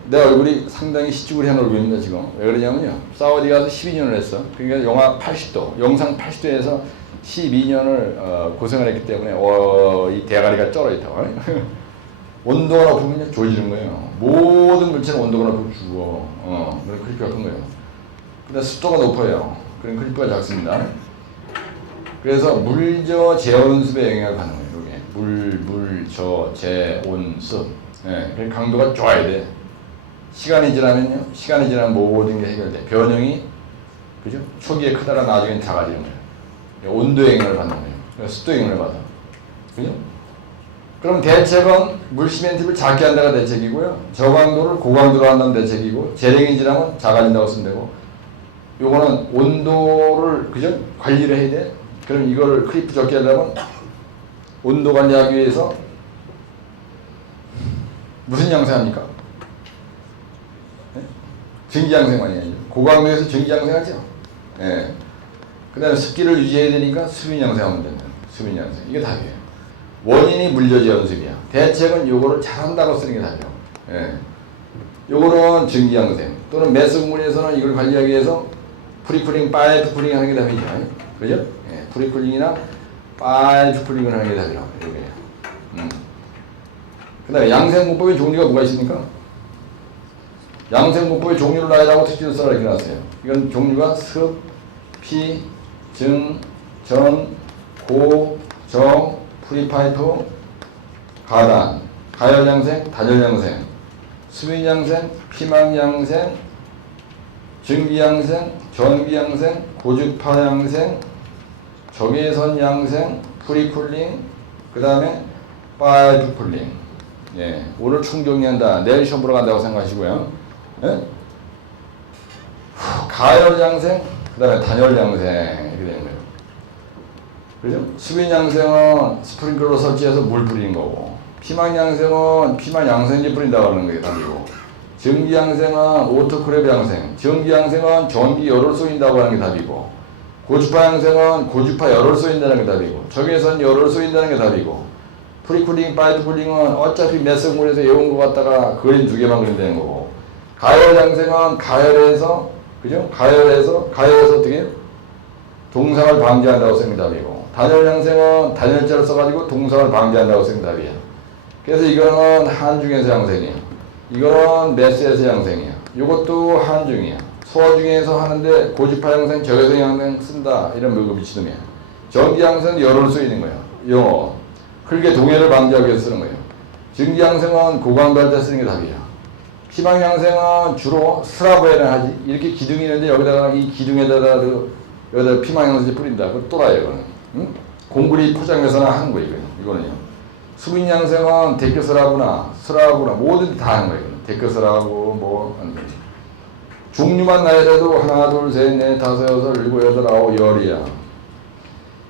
내 얼굴이 상당히 시쭉을 한 얼굴입니다 지금. 왜 그러냐면요. 사우디 가서 12년을 했어. 그러니까 영하 80도, 영상 80도에서 12년을 고생을 했기 때문에 이 대가리가 쩔어 있다고. 온도가 높으면 조지는 거예요. 모든 물체는 온도가 높으면 죽어. 그래서 크리프가 큰 거예요. 근데 습도가 높아요. 그럼 크리프가 작습니다. 그래서 물저 재온습의 영향을 받는 거예요. 이게 물저 재온습. 그 강도가 좋아야 돼. 시간이 지나면 모든 게 해결돼. 변형이 그죠? 초기에 크다가 나중에 작아지는 거예요. 온도 영향을 받는 거예요. 습도 영향을 받아. 그죠? 그럼 대책은 물시멘트를 작게 한다가 대책이고요. 저강도를 고강도로 한다는 대책이고, 재령이 지나면 작아진다고 쓰면 되고, 요거는 온도를, 그죠? 관리를 해야 돼. 그럼 이걸 크리프 적게 하려면 온도 관리하기 위해서 무슨 양생합니까? 증기양생 많이 하죠. 고강도에서 증기양생하죠. 그 다음에 습기를 유지해야 되니까 수빈양생하면 된다. 수빈양생. 이게 답이에요. 원인이 물저지연습이야. 대책은 요거를 잘한다고 쓰는 게 답이에요. 요거는 증기양생. 또는 매스물에서는 이걸 관리하기 위해서 프리쿨링, 파이프 쿨링 하는 게 답이죠. 그죠? 예, 프리쿨링이나 파이프 쿨링을 하는 게 답이라고. 이게. 그 다음에 양생공법의 종류가 뭐가 있습니까? 양생공법의 종류를 나열하고 특징을 써라 이렇게 나왔어요. 이건 종류가 습, 피, 증, 전, 고, 정, 프리파이프, 가단, 가열양생, 단열양생, 수빈양생, 피망양생, 증기양생, 전기양생, 고주파양생, 적외선양생, 프리쿨링, 그 다음에 파이프 쿨링. 예, 오늘 충정리한다. 내일 시험 보러 간다고 생각하시고요. 예? 가열양생, 그 다음에 단열양생 이렇게 되는 거예요. 그죠? 수빈양생은 스프링클러 설치해서 물 뿌리는 거고, 피망양생은 피망양생제 뿌린다고 하는 거예요. 답이고, 전기양생은 오토크랩 양생, 전기양생은 전기 열을 쏘인다고 하는 게 답이고, 고주파 양생은 고주파 열을 쏘인다는 게 답이고, 적외선 열을 쏘인다는 게 답이고, 프리쿨링, 파이프 쿨링은 어차피 메스물에서 애운 거 갖다가 그림 두 개만 그린다는 거고, 가열 양생은 가열해서, 그죠? 가열해서 어떻게 해요? 동상을 방지한다고 쓰는 게 답이고, 단열 양생은 단열자를 써가지고 동상을 방지한다고 쓰는 게 답이에요. 그래서 이거는 한중에서 양생이에요. 이거는 메스에서 양생이에요. 이것도 한중이에요. 소중에서 하는데 고주파 양생, 적외선 양생 쓴다. 이런 물고 미치놈이에요. 전기 양생은 열을 쏘이는 거예요. 영어. 흙의 동해를 방지하기 위해서 쓰는 거예요. 증기 양생은 고강도 할 때 쓰는 게 답이에요. 피망 양생은 주로 스라브에는 하지. 이렇게 기둥이 있는데 여기다가 이 기둥에다가 여기다 피망 양생제 뿌린다. 그거 또라이에요. 이거는. 응? 공구리 포장해서나 하는 거예요. 이거는요. 수빈 양생은 데크스라브나 뭐든지 다 하는 거예요. 데크스라브 뭐 하는 거지. 종류만 나열해도 하나, 둘, 셋, 넷, 다섯, 여섯, 일곱, 여덟, 아홉, 열이야.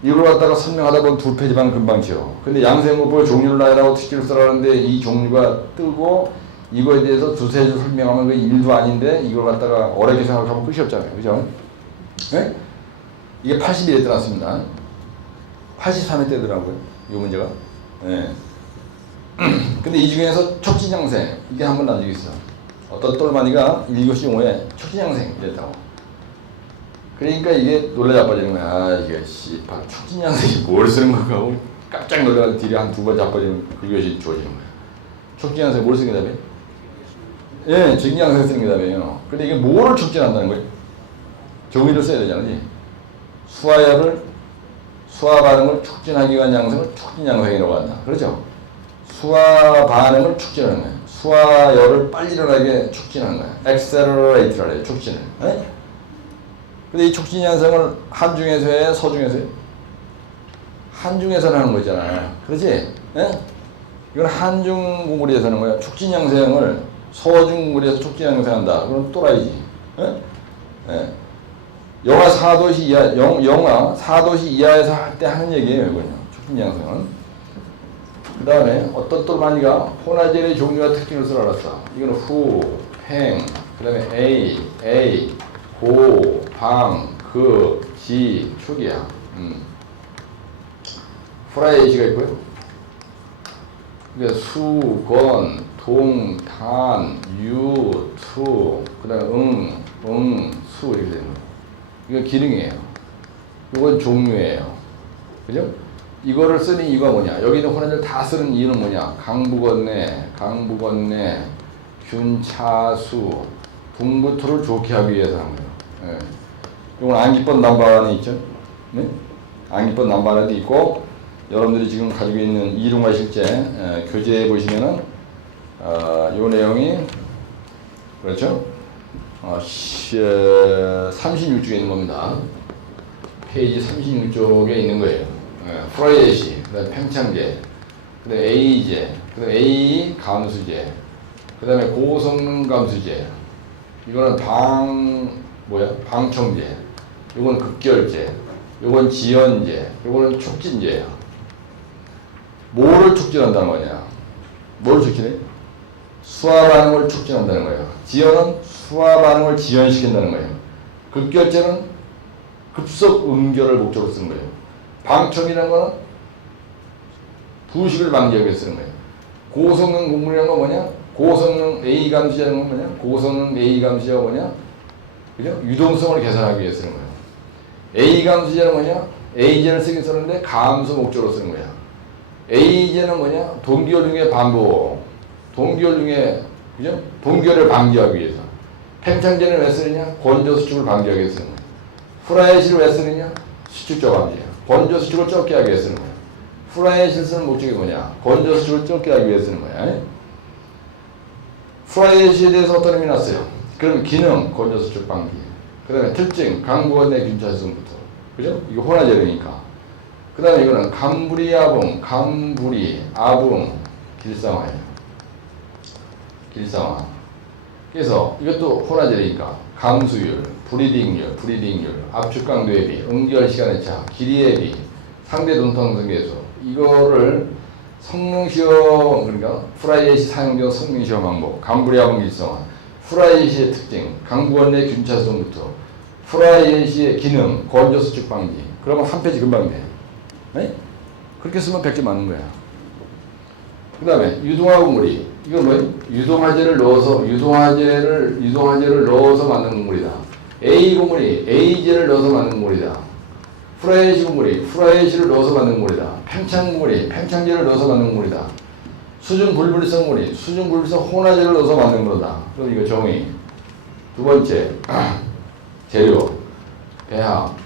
이걸 갖다가 설명하다 보면 두 페이지만 금방 지워. 근데 양생물법의 종류를 나열하고 특징을 써라는데 이 종류가 뜨고 이거에 대해서 두세 줄 설명하면 그 일도 아닌데 이걸 갖다가 어렵게 생각하면 끝이 없잖아요. 그죠? 네? 이게 81회 때 났습니다. 83회 때더라고요. 이 문제가. 네. 근데 이 중에서 촉진양생 이게 한 번 난 적이 있어. 어떤 똘마니가 1교시 용어에 촉진양생 이랬다고. 그러니까 이게 놀라 자빠지는 거야. 아, 이게 촉진양생이 뭘 쓰는 건가 하고 깜짝 놀라서 뒤에 한 두 번 자빠지면 그것이 주어지는 거야. 촉진양생 뭘 쓰는 게 답이에요? 예, 증기양생 쓰는 게 답이에요. 근데 이게 뭐를 촉진한다는 거예요? 종이를 써야 되잖아. 수화 반응을 촉진하기 위한 양생을 촉진양생이라고 한다. 그렇죠? 수화 반응을 촉진하는 거예요. 수화열을 빨리 일어나게 촉진하는 거예요. accelerate라 해요. 촉진을. 네? 근데 이 촉진 양성을 한중에서 해, 서중에서 해? 한중에서 하는 거잖아요. 그렇지? 예? 이건 한중 공부리에서 하는 거야. 촉진 양성을 서중 공부리에서 촉진 양성한다. 그럼 또라이지. 예? 예. 영하 4도시 이하, 영하 4도시 이하에서 할 때 하는 얘기예요. 이거는요. 촉진 양성은. 그 다음에 어떤 똘마니가 포나젤의 종류와 특징을 쓰라 알았어. 이거는 후, 팽, 그 다음에 A, 고, 방, 그, 지, 축이야. 프라이시가 있고요. 그러니까 수, 건, 동, 단, 유, 투, 그 다음에 수 이렇게 되는 거예요. 이건 기능이에요. 이건 종류예요. 그죠? 이거를 쓰는 이유가 뭐냐? 여기 있는 호란들 다 쓰는 이유는 뭐냐? 강부건네, 균차수, 분부토를 좋게 하기 위해서 하는 거예요. 예. 이건 암기법 남반이 있죠? 네? 암기법 남반에도 있고, 여러분들이 지금 가지고 있는 이론과 실제 교재에 보시면은 이 내용이 그렇죠? 36쪽에 있는 겁니다. 페이지 36쪽에 있는 거예요. 프라이에시, 그 다음에 팽창제, 그 다음에 A제, 그 다음에 A 감수제, 그 다음에 고성능 감수제, 이거는 방청제, 요건 극결제, 요건 지연제, 요거는 촉진제예요. 뭐를 촉진한다는 거냐? 뭘 촉진해? 수화 반응을 촉진한다는 거예요. 지연은 수화 반응을 지연시킨다는 거예요. 극결제는 급속 음결을 목적으로 쓰는 거예요. 방청이라는 거는 부식을 방지하기 위해서 쓰는 거예요. 고성능 공물이라는 건 뭐냐? 고성능 A 감시자는 건 뭐냐? 고성능 A 감시자가 뭐냐? 그죠? 유동성을 계산하기 위해 쓰는 거예요. A 감수제는 뭐냐? A제를 쓰긴 쓰는데 감수 목적으로 쓰는 거야. A제는 뭐냐? 동기열 중에 반복. 동기열 중에, 그죠? 동기열을 방지하기 위해서. 팽창제는 왜 쓰느냐? 건조 수축을 방지하기 위해서 쓰는 거야. 프라이빗을 왜 쓰느냐? 수축적 방지야. 건조 수축을 적게 하기 위해서 쓰는 거야. 프라이빗을 쓰는 목적이 뭐냐? 건조 수축을 적게 하기 위해서 쓰는 거야. 프라이빗에 대해서 어떤 의미 났어요? 그럼 기능, 건조 수축 방지. 그 다음에 특징, 강부원 내 균차성부터. 그죠? 이거 혼화제로니까. 그 다음에 이거는 감불이 아붕, 감불이 아붕, 길상화예요. 길상화. 그래서 이것도 혼화제로니까 감수율, 브리딩률, 압축 강도의 비, 응결 시간의 차, 길이의 비, 상대 동통성 계수. 이거를 성능시험, 그러니까 프라이빗이 사용되는 성능시험 방법, 감불이 아붕 길상화, 프라이빗의 특징, 강부원 내 균차성부터, 프라이빗의 기능, 건조 수축 방지. 그러면 한 페이지 금방 돼. 네? 그렇게 쓰면 100개 맞는 거야. 그 다음에 유동화 곡물이, 이건 뭐예요? 유동화제를 넣어서 넣어서 만든 곡물이다. A 곡물이 A제를 넣어서 만든 곡물이다. 프라이빗 곡물이 프라이빗을 넣어서 만든 곡물이다. 팽창 곡물이 팽창제를 넣어서 만든 곡물이다. 수중 불분리성 곡물이 수중 불분리성 혼화제를 넣어서 만든 거다. 그럼 이거 정의. 두 번째, 재료, 배합,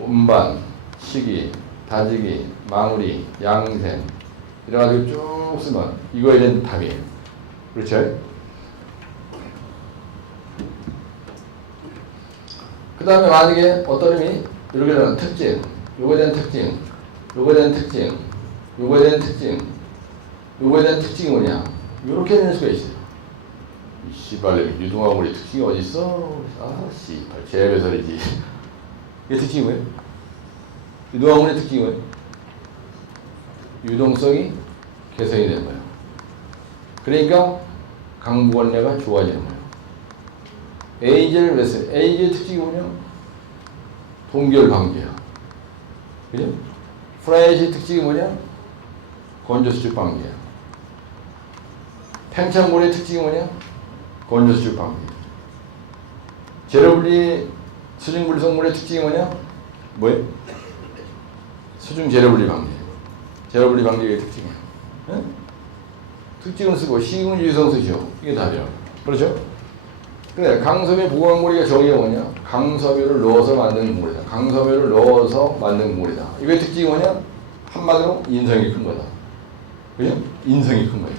운반, 시기, 다지기, 마무리, 양생 이래가지고 쭉 쓰면 이거에 대한 답이에요. 그렇죠? 그 다음에 만약에 어떤 의미? 이렇게 되면 특징, 요거에 대한 특징, 요거에 대한 특징, 요거에 대한 특징, 요거에 대한 특징이 뭐냐? 요렇게 낼 수가 있어요. 씨발, 유동화물의 특징이 어디 있어? 아, 씨발, 제배설이지. 이게 특징이 뭐예요? 유동화물의 특징이 뭐예요? 유동성이 개선이 되는 거예요. 그러니까 강부원래가 좋아지는 거예요. A제를 왜 써요? A제의 특징이 뭐냐? 동결 방지야. 그죠? 프라이빗의 특징이 뭐냐? 건조 수축 방지야. 팽창물의 특징이 뭐냐? 건조 수축 방지. 제로분리 수중 분리성물의 특징이 뭐냐? 뭐예요? 수중 제로분리 방지. 제로분리 방지의 특징이야. 네? 특징을 쓰고 시군 유성 쓰시오. 이게 답이야. 그렇죠? 근데 강섬유 보강물이가 정의가 뭐냐? 강섬유를 넣어서 만든 물이다. 강섬유를 넣어서 만든 물이다. 이거의 특징이 뭐냐? 한마디로 인성이 큰 거다. 그죠? 인성이 큰 거예요.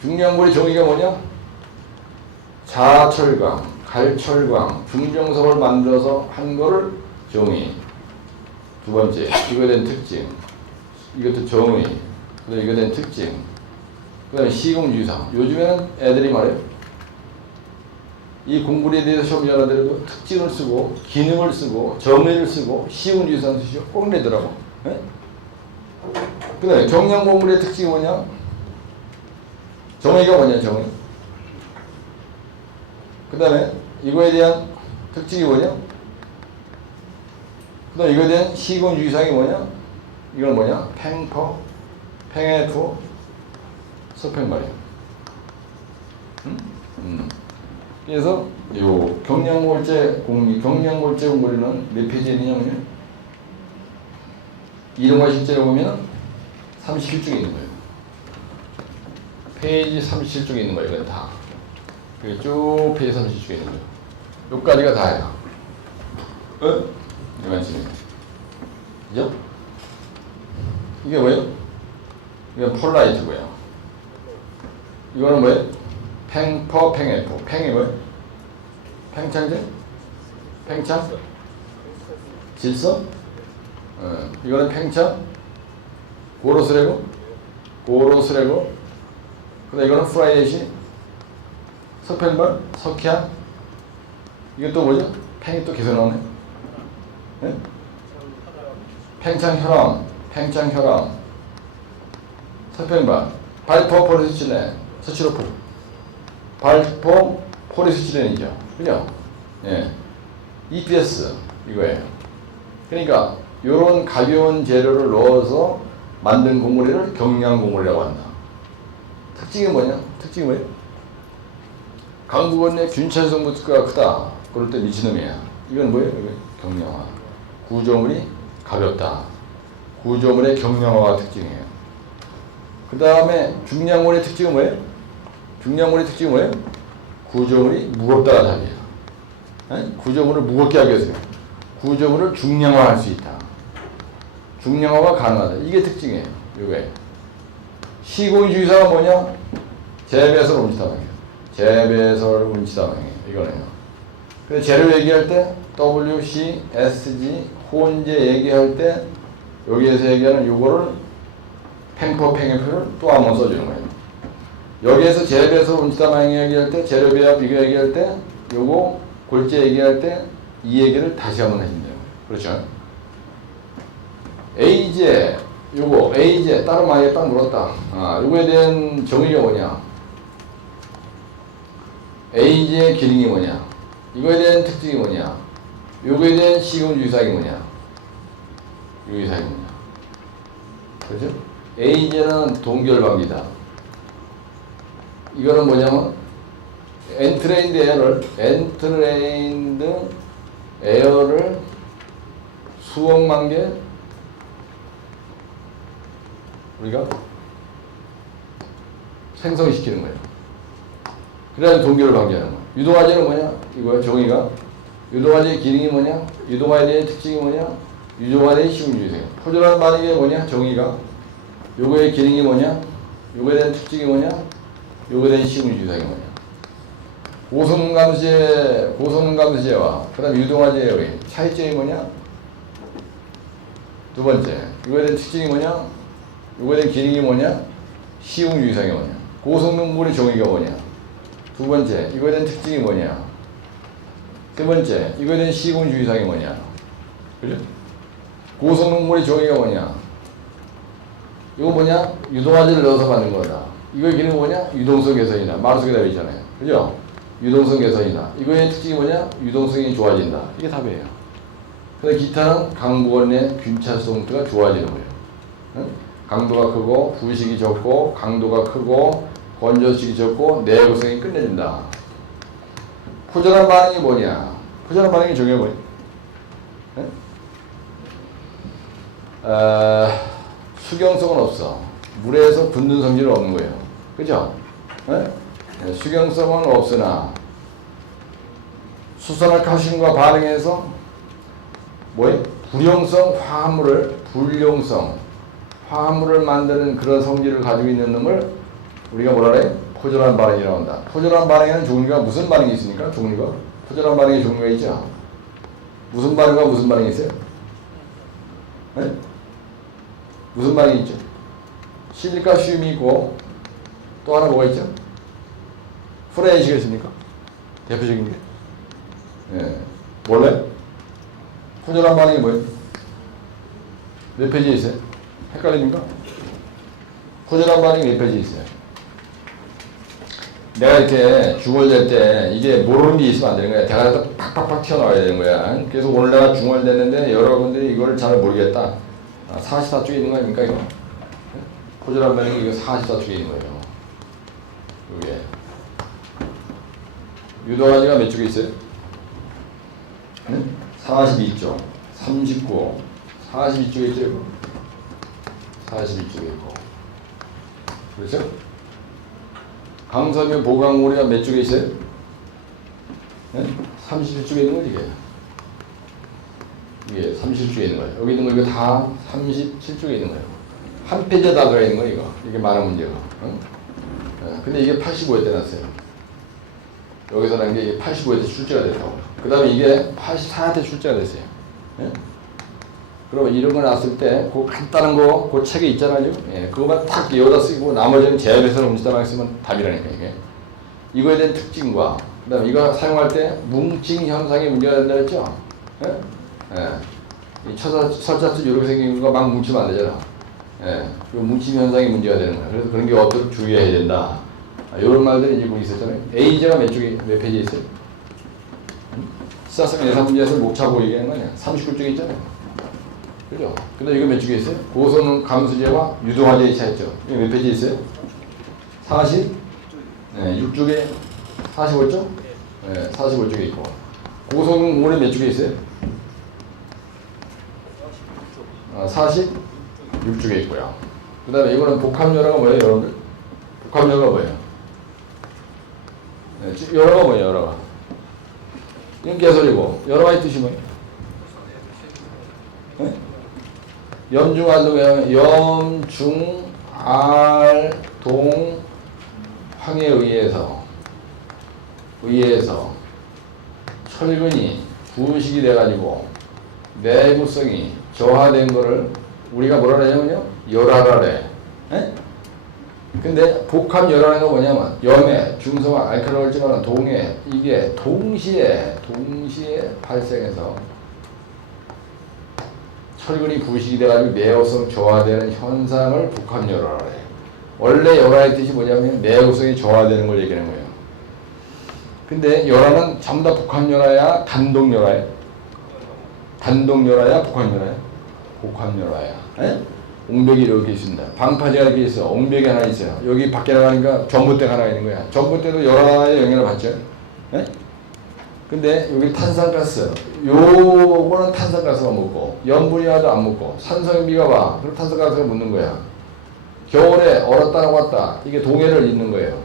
중량물의 정의가 뭐냐? 자철광, 갈철광, 중정석을 만들어서 한 거를 정의. 두 번째, 이거에 대한 특징. 이것도 정의. 그 다음에 이거에 대한 특징. 그 다음에 시공주의상. 요즘에는 애들이 말해요. 이 공부에 대해서 시험이 하더라도 특징을 쓰고, 기능을 쓰고, 정의를 쓰고, 시공주의상 쓰시오. 꼭 내더라고. 네? 그 다음에 경량보물의 특징이 뭐냐? 정의가 뭐냐, 정의. 그 다음에 이거에 대한 특징이 뭐냐? 그 다음에 이거에 대한 시공주의상이 뭐냐? 이건 뭐냐? 팽퍼, 팽F, 서팽말이야. 그래서 요 경량골재 공물이는 몇 페이지에 있느냐면요. 이론과 실제로 보면 37쪽에 있는 거예요. 페이지 37쪽에 있는 거예요. 이건 다. 그게 쭉 페이지 37쪽에 있는 거예요. 요까지가 다예요. 이만 지금. 그죠? 이게 뭐예요? 이건 폴라이트고요. 이거는 뭐예요? 팽퍼, 팽F. 팽이 뭐예요? 팽창제? 팽창? 질서? 이거는 팽창? 고로스레고? 고로스레고? 근데 이거는 프라이빗이? 석팽발? 석향? 이게 또 뭐죠? 팽이 또 계속 나오네? 네? 팽창혈암, 팽창혈암, 석팽발, 발포 포리스틸렌, 서치로프, 발포 포리스틸렌이죠. 그죠? 예. EPS, 이거예요. 그러니까, 요런 가벼운 재료를 넣어서 만든 곡물을 경량 곡물이라고 한다. 특징이 뭐냐? 특징이 뭐예요? 강부건의 균차성분가 크다. 그럴 때 미친놈이야. 이건 뭐예요? 이건 경량화. 구조물이 가볍다. 구조물의 경량화가 특징이에요. 그 다음에 중량물의 특징은 뭐예요? 중량물의 특징은 뭐예요? 구조물이 무겁다가 답이에요. 구조물을 무겁게 하기 위해서 구조물을 중량화할 수 있다. 중량화가 가능하다. 이게 특징이에요. 이거예요. 시공주의사가 뭐냐? 재배설 운치다방이에요. 재배설 운치다방이에요. 이거네요. 그래서 재료 얘기할 때 WC, SG, 혼재 얘기할 때 여기에서 얘기하는 요거를 팽퍼팽의표를 또 한번 써주는 거예요. 여기에서 재배설 운치다방 얘기할 때 재료 배합 이거 얘기할 때 요거 골재 얘기할 때 이 얘기를 다시 한번 해주면 돼요. 그렇죠? A제 요거 A제 따로 많이 딱 물었다. 요거에 대한 정의가 뭐냐? A제의 기능이 뭐냐? 이거에 대한 특징이 뭐냐? 요거에 대한 시공주의사항이 뭐냐? 유의사항이 뭐냐? 그렇죠? A제는 동결방지다. 이거는 뭐냐면 엔트레인드 에어를 수억만 개 우리가 생성시키는 거예요. 그래야 동결을 방지하는 거예요. 유동화재는 뭐냐? 이거야 정의가. 유동화재의 기능이 뭐냐? 유동화재의 특징이 뭐냐? 유동화재의 시공주의사항. 포졸한 반응이 뭐냐? 정의가. 요거의 기능이 뭐냐? 요거에 대한 특징이 뭐냐? 요거에 대한 시공주의사항이 뭐냐? 고성능감수제와 그 다음 유동화제의 차이점이 뭐냐? 두 번째, 이거에 대한 특징이 뭐냐? 이거에 대한 기능이 뭐냐? 시공유의사항이 뭐냐? 고성능물의 정의가 뭐냐? 두 번째, 이거에 대한 특징이 뭐냐? 세 번째, 이거에 대한 시공유의사항이 뭐냐? 그죠? 고성능물의 정의가 뭐냐? 이거 뭐냐? 유동화제를 넣어서 만든 거다. 이거의 기능은 뭐냐? 유동성 개선이다. 마루속에 되어 있잖아요. 그죠? 유동성 개선이다. 이거의 특징이 뭐냐? 유동성이 좋아진다. 이게 답이에요. 근데 기타는 강부건의 균차성도가 좋아지는 거예요. 응? 강도가 크고 부식이 적고 강도가 크고 건조식이 적고 내구성이 끝내준다. 포절한 반응이 뭐냐? 포절한 반응이 중요해 뭐냐? 수경성은 없어. 물에서 붙는 성질은 없는 거예요. 그죠? 수경성은 없으나 수산화 칼슘과 반응해서 뭐예요? 불용성을 만드는 그런 성질을 가지고 있는 놈을 우리가 뭐라 그래? 포졸한 반응이라고 한다. 포졸한 반응에는 종류가 무슨 반응이 있습니까? 종류가? 포졸한 반응의 종류가 있죠? 무슨 반응과 무슨 반응이 있어요? 네? 무슨 반응이 있죠? 실리카슘이 있고 또 하나 뭐가 있죠? 프레이시겠습니까? 대표적인 게. 예. 원래 포졸한 반응이 뭐예요? 몇 페이지에 있어요? 헷갈립니까? 포졸한 반응이 몇 페이지에 있어요? 내가 이렇게 중얼댈 때 이게 모르는 게 있으면 안 되는 거야. 대가리에서 팍팍팍 튀어나와야 되는 거야. 그래서 오늘 내가 중얼댔는데 여러분들이 이걸 잘 모르겠다. 44쪽에 있는 거 아닙니까 이거? 포졸한 반응이 이거 44쪽에 있는 거예요. 이게 유도화제가 몇 쪽에 있어요? 42쪽, 39, 42쪽에 있죠, 이거? 42쪽에 있고. 그렇죠? 강섬유 보강물이가 몇 쪽에 있어요? 37쪽에 있는 거지, 이게 37쪽에 있는 거예요. 여기 있는 거 이거 다 37쪽에 있는 거예요. 한 페이지에 다 들어가 있는 거, 이거. 이게 많은 문제가. 응? 근데 이게 85에 떼놨어요. 여기서 난 게 이게 85에 출제가 됐다고. 그 다음에 이게 84한테 출제가 됐어요. 예? 그러면 이런 거 났을 때, 그 간단한 거, 그 책에 있잖아요. 예, 그거만 탁 여기다 쓰고, 나머지는 제압해서 움직이다가 쓰면 답이라니까, 이게. 이거에 대한 특징과, 그 다음에 이거 사용할 때, 뭉칭 현상이 문제가 된다 했죠? 예? 예. 이 철자수 이렇게 생긴 거 막 뭉치면 안 되잖아. 예. 그 뭉침 현상이 문제가 되는 거야. 그래서 그런 게 어떻게 주의해야 된다. 이런 말들이 이제 거기 있었잖아요. A제가 몇 페이지에 있어요? 시사성 예산 문제에서 목차고 얘기하는 거 아니야? 39쪽에 있잖아요. 그죠? 근데 이거 몇 쪽에 있어요? 고성능 감수제와 유동화제의 차이점. 이거 몇 페이지에 있어요? 46쪽에 45쪽? 네, 45쪽에 있고. 고성문에 몇 쪽에 있어요? 46쪽에 있고요. 그 다음에 이거는 복합열화가 뭐예요, 여러분들? 복합열화가 뭐예요? 네, 열화가 뭐예요, 열화가? 이건 개소리고, 열화의 뜻이 뭐예요? 네? 염중알동에 염중알동황에 의해서 철근이 부식이 돼가지고 내구성이 저하된 거를 우리가 뭐라 하냐면요, 열화라래. 에? 근데 복합 열화라는 건 뭐냐면 염해, 중성화, 알칼로올지만 동해, 이게 동시에 발생해서 철근이 부식이 돼가지고 내구성 저하되는 현상을 복합 열화라 해요. 원래 열화의 뜻이 뭐냐면 내구성이 저하되는 걸 얘기하는 거예요. 근데 열화는 전부 다 복합 열화야, 단독 열화야? 단독 열화야, 복합 열화야? 복합 열화야. 에? 옹벽이 이렇게 있습니다. 방파제가 이렇게 있어. 옹벽이 하나 있어요. 여기 밖에 나가니까 전봇대가 하나 있는 거야. 전봇대도 열화의 영향을 받죠. 에? 근데 여기 탄산가스, 요거는 탄산가스가 묻고 염분이 와도 안 묻고 산성비가 와, 그럼 탄산가스가 묻는 거야. 겨울에 얼었다 녹았다, 이게 동해를 잇는 거예요.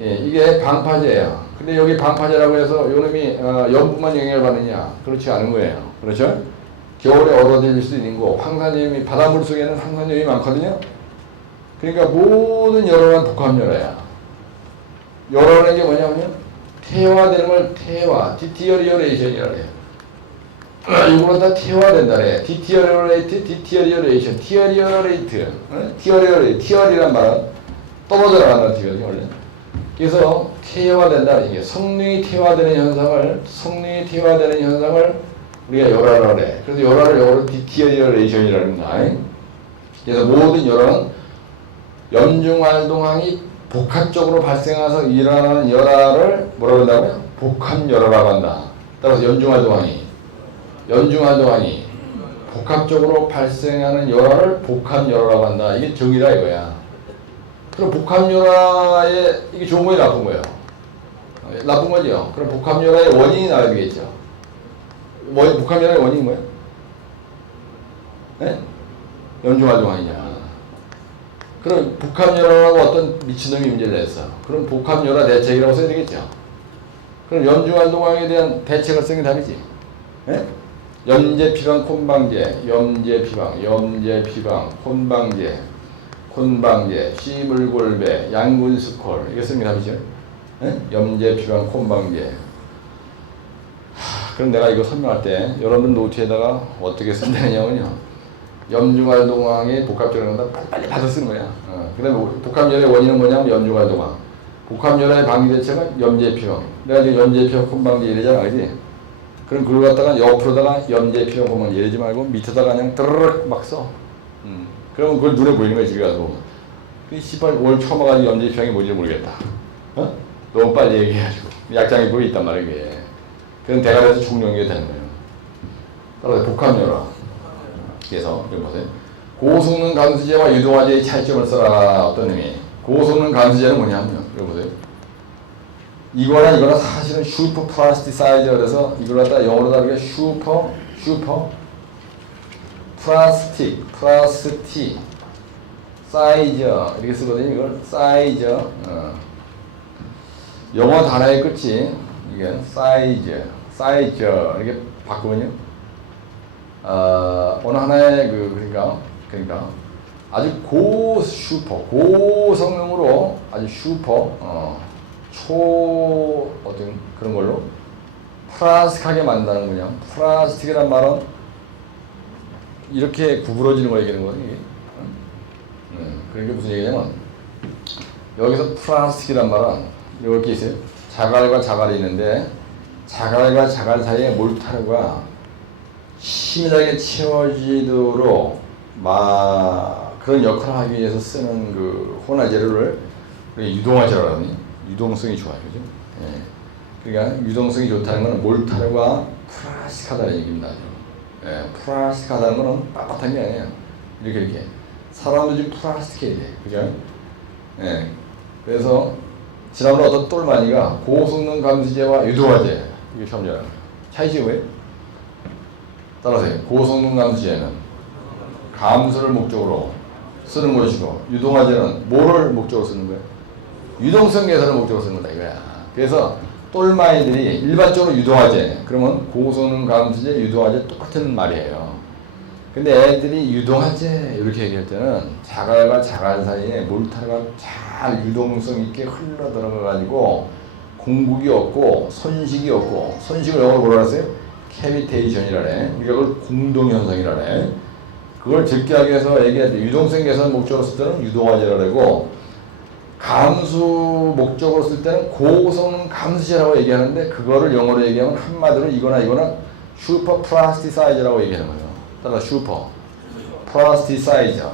예, 이게 방파제예요. 근데 여기 방파제라고 해서 요놈이 염분만 영향을 받느냐? 그렇지 않은 거예요. 그렇죠? 겨울에 얼어질 수도 있는 거, 황산염이, 바닷물 속에는 황산염이 많거든요. 그러니까 모든 열화는 복합열화야. 열화라는 게 뭐냐면요, 태화되는 걸 디티어리어레이션이라고 해요. 이거는 다 태화된다네. 디티어리어레이션, 티어리란 말은 떨어져 나간다는 뜻이거든요, 원래. 그래서 태화된다는 얘기예요. 성능이 태화되는 현상을 우리가 열화라고 해. 그래서 열화를 영어로 디티어리어레이션이라는 겁니다. 그래서 모든 열화는 염중활동항이 복합적으로 발생해서 일어나는 열화를 뭐라고 한다고요? 복합열화라고 한다. 따라서 연중활동항이 복합적으로 발생하는 열화를 복합열화라고 한다. 이게 정의라 이거야. 그럼 복합열화에 이게 좋은 거예요, 나쁜 거예요? 나쁜 거죠. 그럼 복합열화의 원인이 나와야 되겠죠. 복합열화의 원인이 뭐예요? 네? 연중활동항이냐. 그럼 복합열화라고 어떤 미친놈이 문제를 냈어. 그럼 복합열화 대책이라고 써야 되겠죠. 그럼 연중활동항에 대한 대책을 쓰는 게 답이지. 예? 염제피방 콘방제, 콘방제, 시물골배, 양군스콜, 이게 쓰는 게 답이죠. 예? 염제피방 콘방제. 그럼 내가 이거 설명할 때 여러분 노트에다가 어떻게 쓴다냐면요, 염중활동항의 복합적인 건 빨리 받아 쓰는 거야. 그 다음에 복합열의 원인은 뭐냐면 염중활동항. 복합열의 방지 대책은 염제피방. 내가 지금 염제피방 콘방제 이러잖아, 그지? 그럼 그걸 갖다가 옆으로다가 염제피방 콘방제 이러지 말고 밑에다가 그냥 드르륵 막 써. 그러면 그걸 눈에 보이는 거야, 집에 가서. 그 씨발 오늘 처음 와가지고 염제피방이 뭔지 모르겠다. 너무 빨리 얘기해가지고. 약장이 보여 있단 말이야, 이게. 그럼 대가리에서 총용이 되는 거예요. 따라서 복합열화. 그래서 여기 보세요. 고성능 간수제와 유동화제의 차이점을 써라. 어떤 의미? 고성능 간수제는 뭐냐면 여기 보세요. 이거나 사실은 슈퍼 플라스틱 사이즈라 그래서 이걸 갖다 영어로 다르게 슈퍼 플라스틱 사이즈 이렇게 쓰거든요. 이걸 사이즈. 영어 단어의 끝이 이게 사이즈 이렇게 바꾸면요. 어느 하나의 그러니까 아주 고성능으로 아주 어떤 그런 걸로 플라스틱하게 만드는 거냐. 플라스틱이란 말은 이렇게 구부러지는 거 얘기하는 거거든요. 그게 무슨 얘기냐면 여기서 플라스틱이란 말은 이렇게 있어요. 자갈과 자갈이 있는데 자갈과 자갈 사이에 몰타르가 치밀하게 채워지도록 그런 역할을 하기 위해서 쓰는 그 혼화재료를 유동화재라고 하거든요. 유동성이 좋아요, 그죠? 예. 그러니까 유동성이 좋다는 것은 몰타르가 플라스틱하다는 얘기입니다. 예. 플라스틱하다는 것은 빳빳한 게 아니에요. 이렇게 사람도 좀 플라스틱해야 돼, 그죠? 예. 그래서 지난번에 어떤 똘마니가 고성능 감수제와 유도화제 이게 처음 알아요. 차이지 왜? 따라서요. 고성능 감수제는 감수를 목적으로 쓰는 것이고 유동화제는 뭐를 목적으로 쓰는 거예요? 유동성 개선을 목적으로 쓰는 거다 이거야. 그래서 똘마이들이 일반적으로 유동화제 그러면 고성능 감수제, 유동화제 똑같은 말이에요. 근데 애들이 유동화제 이렇게 얘기할 때는 자갈과 자갈 사이에 몰타가 잘 유동성 있게 흘러 들어가 가지고 공국이 없고 손식이 없고 손식을 영어로 뭐라 그랬어요? 캐비테이션이라네. 우리가 그걸 공동현상이라네. 그걸 적게 하기 위해서 얘기할 때 유동성 개선 목적으로 쓸 때는 유동화제라고 하고 감수 목적으로 쓸 때는 고성능 감수제라고 얘기하는데 그거를 영어로 얘기하면 한마디로 이거나 슈퍼 플라스티사이저라고 얘기하는 거예요. 따라 슈퍼 플라스티사이저.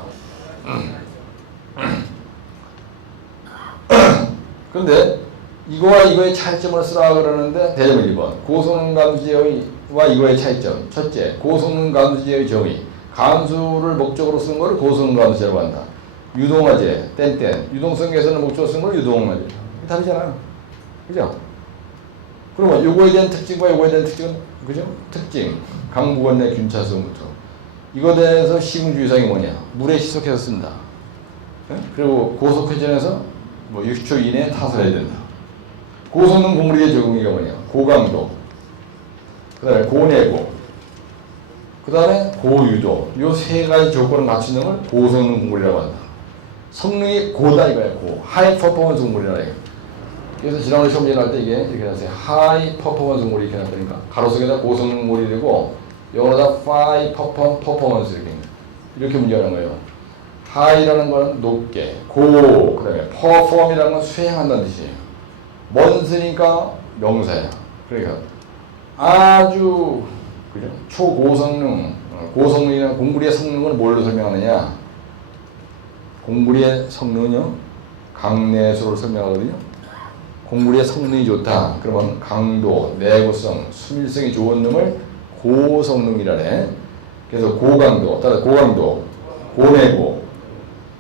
그런데 이거와 이거의 차이점을 쓰라 그러는데 대점은 1번 고성능 감수제와 이거의 차이점. 첫째, 고성능 감수제의 정의. 감수를 목적으로 쓰는 거를 고성능 감수제라고 한다. 유동화제, 땡땡. 유동성 개선을 목적으로 쓰는 걸 유동화제. 다르잖아요. 그죠? 그러면 요거에 대한 특징과 요거에 대한 특징은, 그죠? 특징. 강부관 내 균차성부터. 이거에 대해서 시공주의사항이 뭐냐? 물에 희석해서 쓴다. 그리고 고속회전에서 뭐 60초 이내에 타설해야 된다. 고성능 공물의 적응이가 뭐냐? 고강도. 그 다음에 고내고. 그 다음에 고유도. 요 세 가지 조건을 갖추는 걸 고성능 공물이라고 한다. 성능이 고다 이거야. 고. 하이 퍼포먼스 공물이라고 해요. 그래서 지난번에 시험 진행할 때 이게 이렇게 나왔어요. 하이 퍼포먼스 공물이 이렇게 나왔다니까. 가로 속에다 고성능 공물이 되고 영어로다 파이 퍼포먼스 이렇게 문제가 나는 거예요. 하이라는 건 높게, 고, 그 다음에 퍼폼이라는 건 수행한다는 뜻이에요. 먼스니까 명사야. 그러니까 아주 그죠? 초고성능, 고성능이라는 공구리의 성능은 뭘로 설명하느냐? 공구리의 성능은요, 강내수로 설명하거든요. 공구리의 성능이 좋다. 그러면 강도, 내구성, 수밀성이 좋은 놈을 고성능이라네. 그래서 고강도, 따라 고강도, 고내고,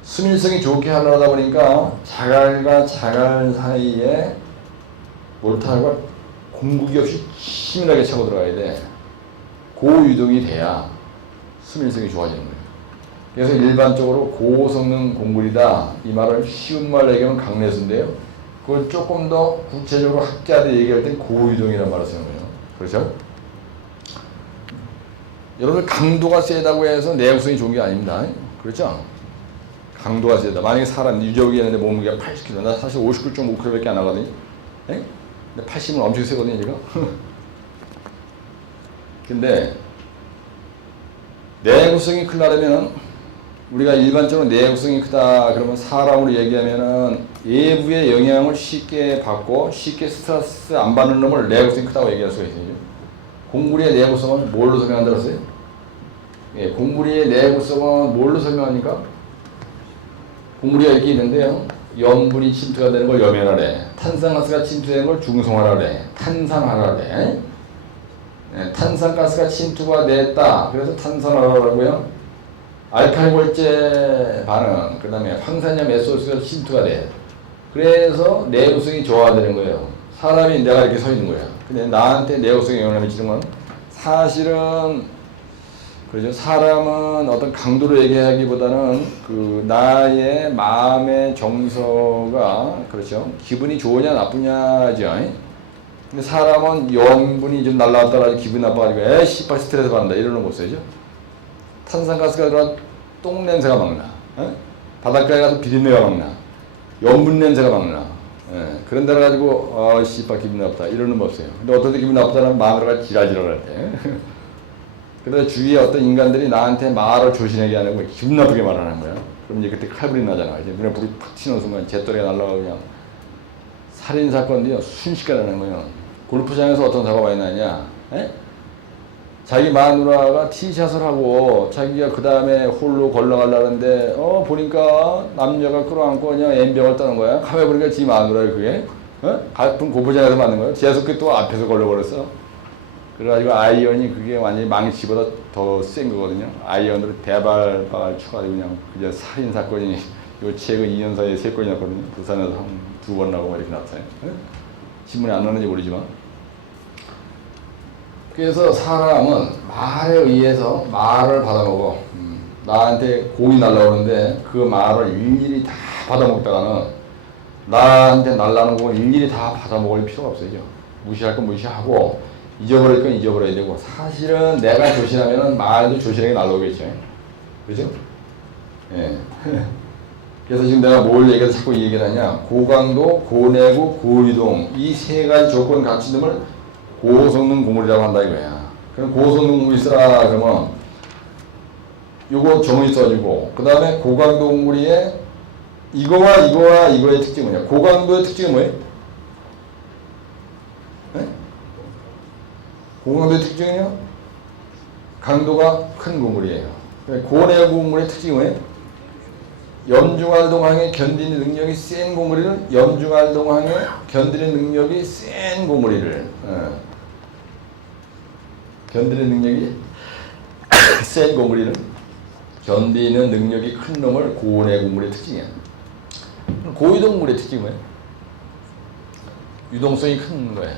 수밀성이 좋게 하려다 보니까 자갈과 자갈 사이에 몰탈과 공국이 없이 치밀하게 차고 들어가야 돼. 고유동이 돼야 수밀성이 좋아지는 거예요. 그래서 일반적으로 고성능 공굴이다. 이 말을 쉬운 말로 얘기하면 강내수인데요. 그걸 조금 더 구체적으로 학자들 얘기할 땐 고유동이라는 말을 쓰는 거예요. 그렇죠? 여러분 강도가 세다고 해서 내구성이 좋은 게 아닙니다. 그렇죠? 강도가 세다. 만약에 사람 유적이 있는데 몸무게가 80kg. 나 사실 59.5kg밖에 안 하거든요. 네? 근데 80은 엄청 세거든요, 지금. 근데 내구성이 크려면 우리가 일반적으로 내구성이 크다 그러면 사람으로 얘기하면은 외부의 영향을 쉽게 받고 쉽게 스트레스 안 받는 놈을 내구성이 크다고 얘기할 수가 있어요. 공구리의 내구성은 뭘로 설명한다고 했어요? 예, 공구리의 내구성은 뭘로 설명하니까? 공구리가 이렇게 있는데요. 염분이 침투가 되는 걸 염연하래. 탄산가스가 침투되는 걸 중성화하래. 탄산화하래. 네, 탄산가스가 침투가 됐다. 그래서 탄산화라고요. 알칼골제 반응, 그 다음에 황산염 SO2가 침투가 돼. 그래서 내구성이 좋아지는 거예요. 사람이 내가 이렇게 서 있는 거야. 근데 나한테 내구성에 영향을 미치는 건 사실은 그렇죠. 사람은 어떤 강도로 얘기하기보다는 그 나의 마음의 정서가 그렇죠. 기분이 좋으냐 나쁘냐죠. 근데 사람은 염분이 좀 날라왔다가 기분이 나빠가지고 에이 씨발 스트레스 받는다 이러는 거 없어요. 탄산가스가 들어간 똥 냄새가 막 나. 바닷가에 가서 비린내가 막 나. 염분 냄새가 막 나. 그런 데를 가지고 씨발 기분 나쁘다 이러는 거 없어요. 근데 어떨 때 기분 나쁘다는 마누라가 지랄지랄할 때. 그래서 주위에 어떤 인간들이 나한테 말을 조심하게 하는 거야. 기분 나쁘게 말하는 거야. 그럼 이제 그때 칼불이 나잖아. 이제 눈에 불이 팍 튀는 순간 잿더리가 날라가고 그냥 살인사건도요 순식간에 나는 거예요. 골프장에서 어떤 사고가 많이 나냐. 자기 마누라가 티샷을 하고 자기가 그 다음에 홀로 걸러가려는데 보니까 남녀가 끌어안고 그냥 엠병을 떠는 거야. 카메라 보니까 지 마누라를 그게 같은 골프장에서 맞는 거야. 재수께 또 앞에서 걸려버렸어. 그래가지고 아이언이 그게 완전히 망치보다 더 센 거거든요. 아이언으로 대발박을 쳐가지고 그냥 살인사건이 요 책은 2년 사이에 3건이 났거든요. 부산에서 한 2번 나고 이렇게 났어요. 신문에 안 나는지 모르지만. 그래서 사람은 말에 의해서 말을 받아먹어. 나한테 공이 날라오는데 그 말을 일일이 다 받아먹다가는 나한테 날라오는 공을 일일이 다 받아먹을 필요가 없어요. 무시할 건 무시하고 잊어버릴 건 잊어버려야 되고, 사실은 내가 조심하면 말도 조심하게 날라오겠죠. 그죠? 예. 그래서 지금 내가 뭘 얘기해서 자꾸 이 얘기를 하냐. 고강도, 고내구, 고유동 이 세 가지 조건 갖춘 놈을 고성능 공물이라고 한다 이거야. 그럼 고성능 공물이 있으라 그러면 요거 정의 써주고, 그 다음에 고강도 공물이에 이거와 이거와 이거의 특징이 뭐냐. 고강도의 특징이 뭐예요? 네? 고강도의 특징은요, 강도가 큰 공물이에요. 고내구 공물의 특징이 뭐예요? 염중활동항에 견디는 능력이 센 고무리는 염중활동항에 견디는 능력이 센 고무리를 견디는 능력이 센 고무리는 견디는 능력이 큰 놈을 고내구물의 특징이야. 고유동물의 특징이 뭐야? 유동성이 큰 거야.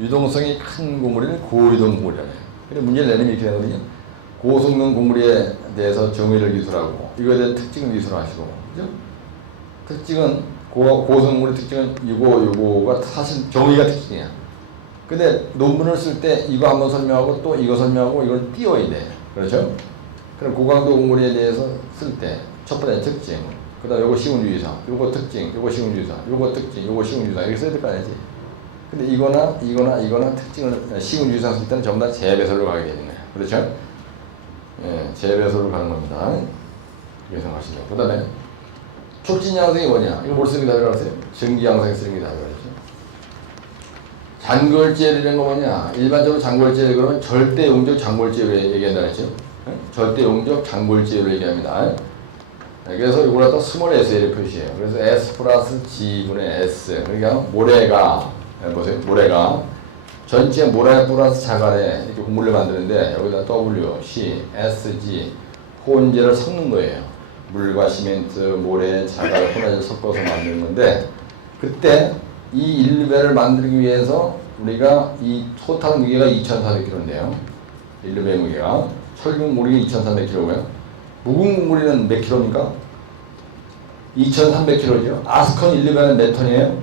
유동성이 큰 고무리는 고유동물이라 해. 근데 문제를 내리면 이렇게 되거든요. 고성능 공물에 대해서 정의를 기술하고 이거에 대한 특징을 기술하시고, 그죠? 특징은 고성능물의 특징은 요거가 사실 정의가 특징이야. 근데 논문을 쓸 때 이거 한번 설명하고 또 이거 설명하고 이걸 띄워야 돼. 그렇죠? 그럼 고강도 공물에 대해서 쓸 때 첫 번째 특징, 그다음 요거 쉬운 유의사, 요거 특징, 요거 쉬운 유의사, 요거 특징, 요거 쉬운 유의사 이렇게 써야 될 거 아니지? 근데 이거나 특징을 쉬운 유의사 쓸 때는 전부 다 재배설로 가게 되는 거야. 그렇죠? 예, 재배설로 가는 겁니다. 이렇게 생각하시죠. 그 다음에 촉진양성이 뭐냐? 이거 뭘 쓰는 게 답이라고 했어요? 증기양성이 쓰는 게 답이라고 했죠. 잔골재료라는 거 뭐냐? 일반적으로 잔골재료 그러면 절대용적 잔골재료 얘기한다고 했죠. 예? 절대용적 잔골재료 얘기합니다. 예, 그래서 이걸 갖다 스몰 s를 표시해요. 그래서 s 플러스 g분의 s. 그러니까 모래가, 보세요. 모래가 전체 모래 플러스 자갈에 이렇게 곡물을 만드는데 여기다 W, C, S, G 혼재를 섞는 거예요. 물과 시멘트, 모래, 자갈, 혼합을 섞어서 만드는 건데, 그때 이 1배를 만들기 위해서 우리가 이 토탈 무게가 2,400kg인데요. 1배 무게가 철근 무게가 2,400kg고요. 묵은 곡물이는 몇 킬로입니까? 2,300kg죠. 아스콘 1배는 몇 톤이에요?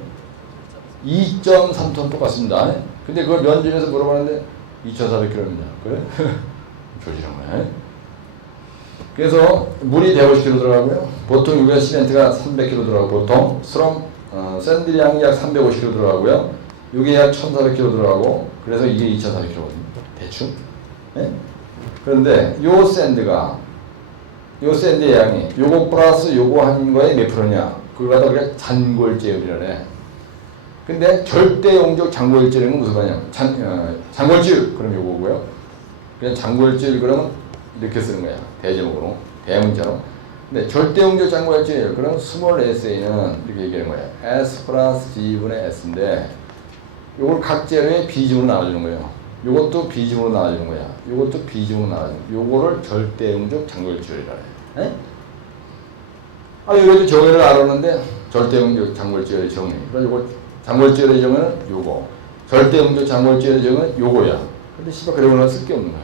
2.3톤 똑같습니다. 근데 그걸 면접에서 물어봤는데 2,400kg입니다. 그래? 조지는 거야. 그래서 물이 150kg 들어가고요. 보통 유가 시멘트가 300kg 들어가고, 보통 샌들량이 약 350kg 들어가고요. 이게 약 1,400kg 들어가고, 그래서 이게 2,400kg거든요. 대충. 네? 그런데 요 샌드의 양이 요거 플러스 요거 한 거에 몇 프로냐? 그걸 갖다 우리가 잔골재율이라네. 근데 절대용적 잔골재율은 무슨 말이냐? 잔골재율 그럼 요거고요. 그냥 잔골재율 그러면 이렇게 쓰는 거야. 대제목으로, 대문자로. 근데 절대용적 잔골재율 그럼 스몰 sa는 이렇게 얘기하는 거야. s 플러스 g분의 s인데 요걸 각 재료에 b중으로 나눠주는 거예요. 요것도 b중으로 나눠주는 거야. 요것도 b중으로 나눠주는 거야. 요거를 절대용적 잔골재율이라 해. 여기도 정의를 알았는데 절대용적 잔골재율의 정의. 그래서 요거 잔골재율의 정의는 요거, 절대용적 잔골재율의 정의는 요거야. 근데 씨발 그래고는 쓸 게 없는 거야.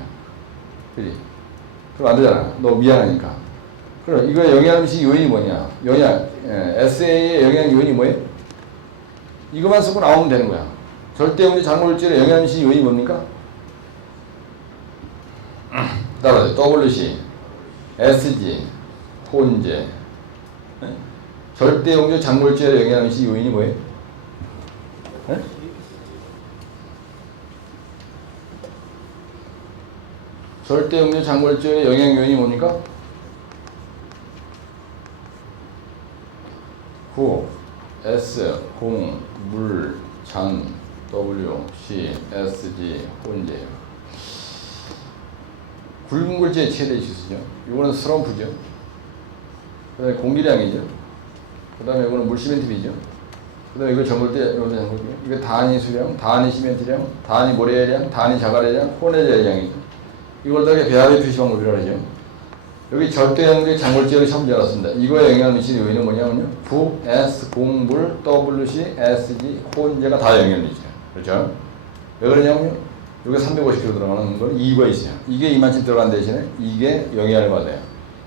그지? 그럼 안 되잖아. 너 미안하니까. 그럼 이거 영양식 요인이 뭐냐? SA의 영양 요인이 뭐예요? 이것만 쓰고 나오면 되는 거야. 절대용적 잔골재율의 영양식 요인이 뭡니까? 따라서 WC, SG, 혼재. 절대용적 잔골재율의 영양식 요인이 뭐예요? 네? 절대용적 잔골재율의 영양 요인이 뭡니까? 구, S, 공, 물, 잔, W, C, S, G, 혼재예요. 굵은 골재의 최대 지수죠. 이거는 스럼프죠. 그 다음에 공기량이죠. 그 다음에 이거는 물시멘트비죠. 그 다음에 이거 정글 때, 이거 단위 수량, 단위 시멘트량, 단위 모래량, 단위 자갈의 량, 혼의 재량이죠. 이걸 다 배합의 표시 방법이라고 하죠. 여기 절대형의 장골지열이 처음 열었습니다. 이거에 영향을 미치는 요인은 뭐냐면요. 부, S, 공물, WC, SG, 혼재가 다 영향을 미쳐요. 그렇죠? 왜 그러냐면요. 여기 350kg 들어가는 건 이유가 있어요. 이게 이만큼 들어간 대신에 이게 영향을 받아요.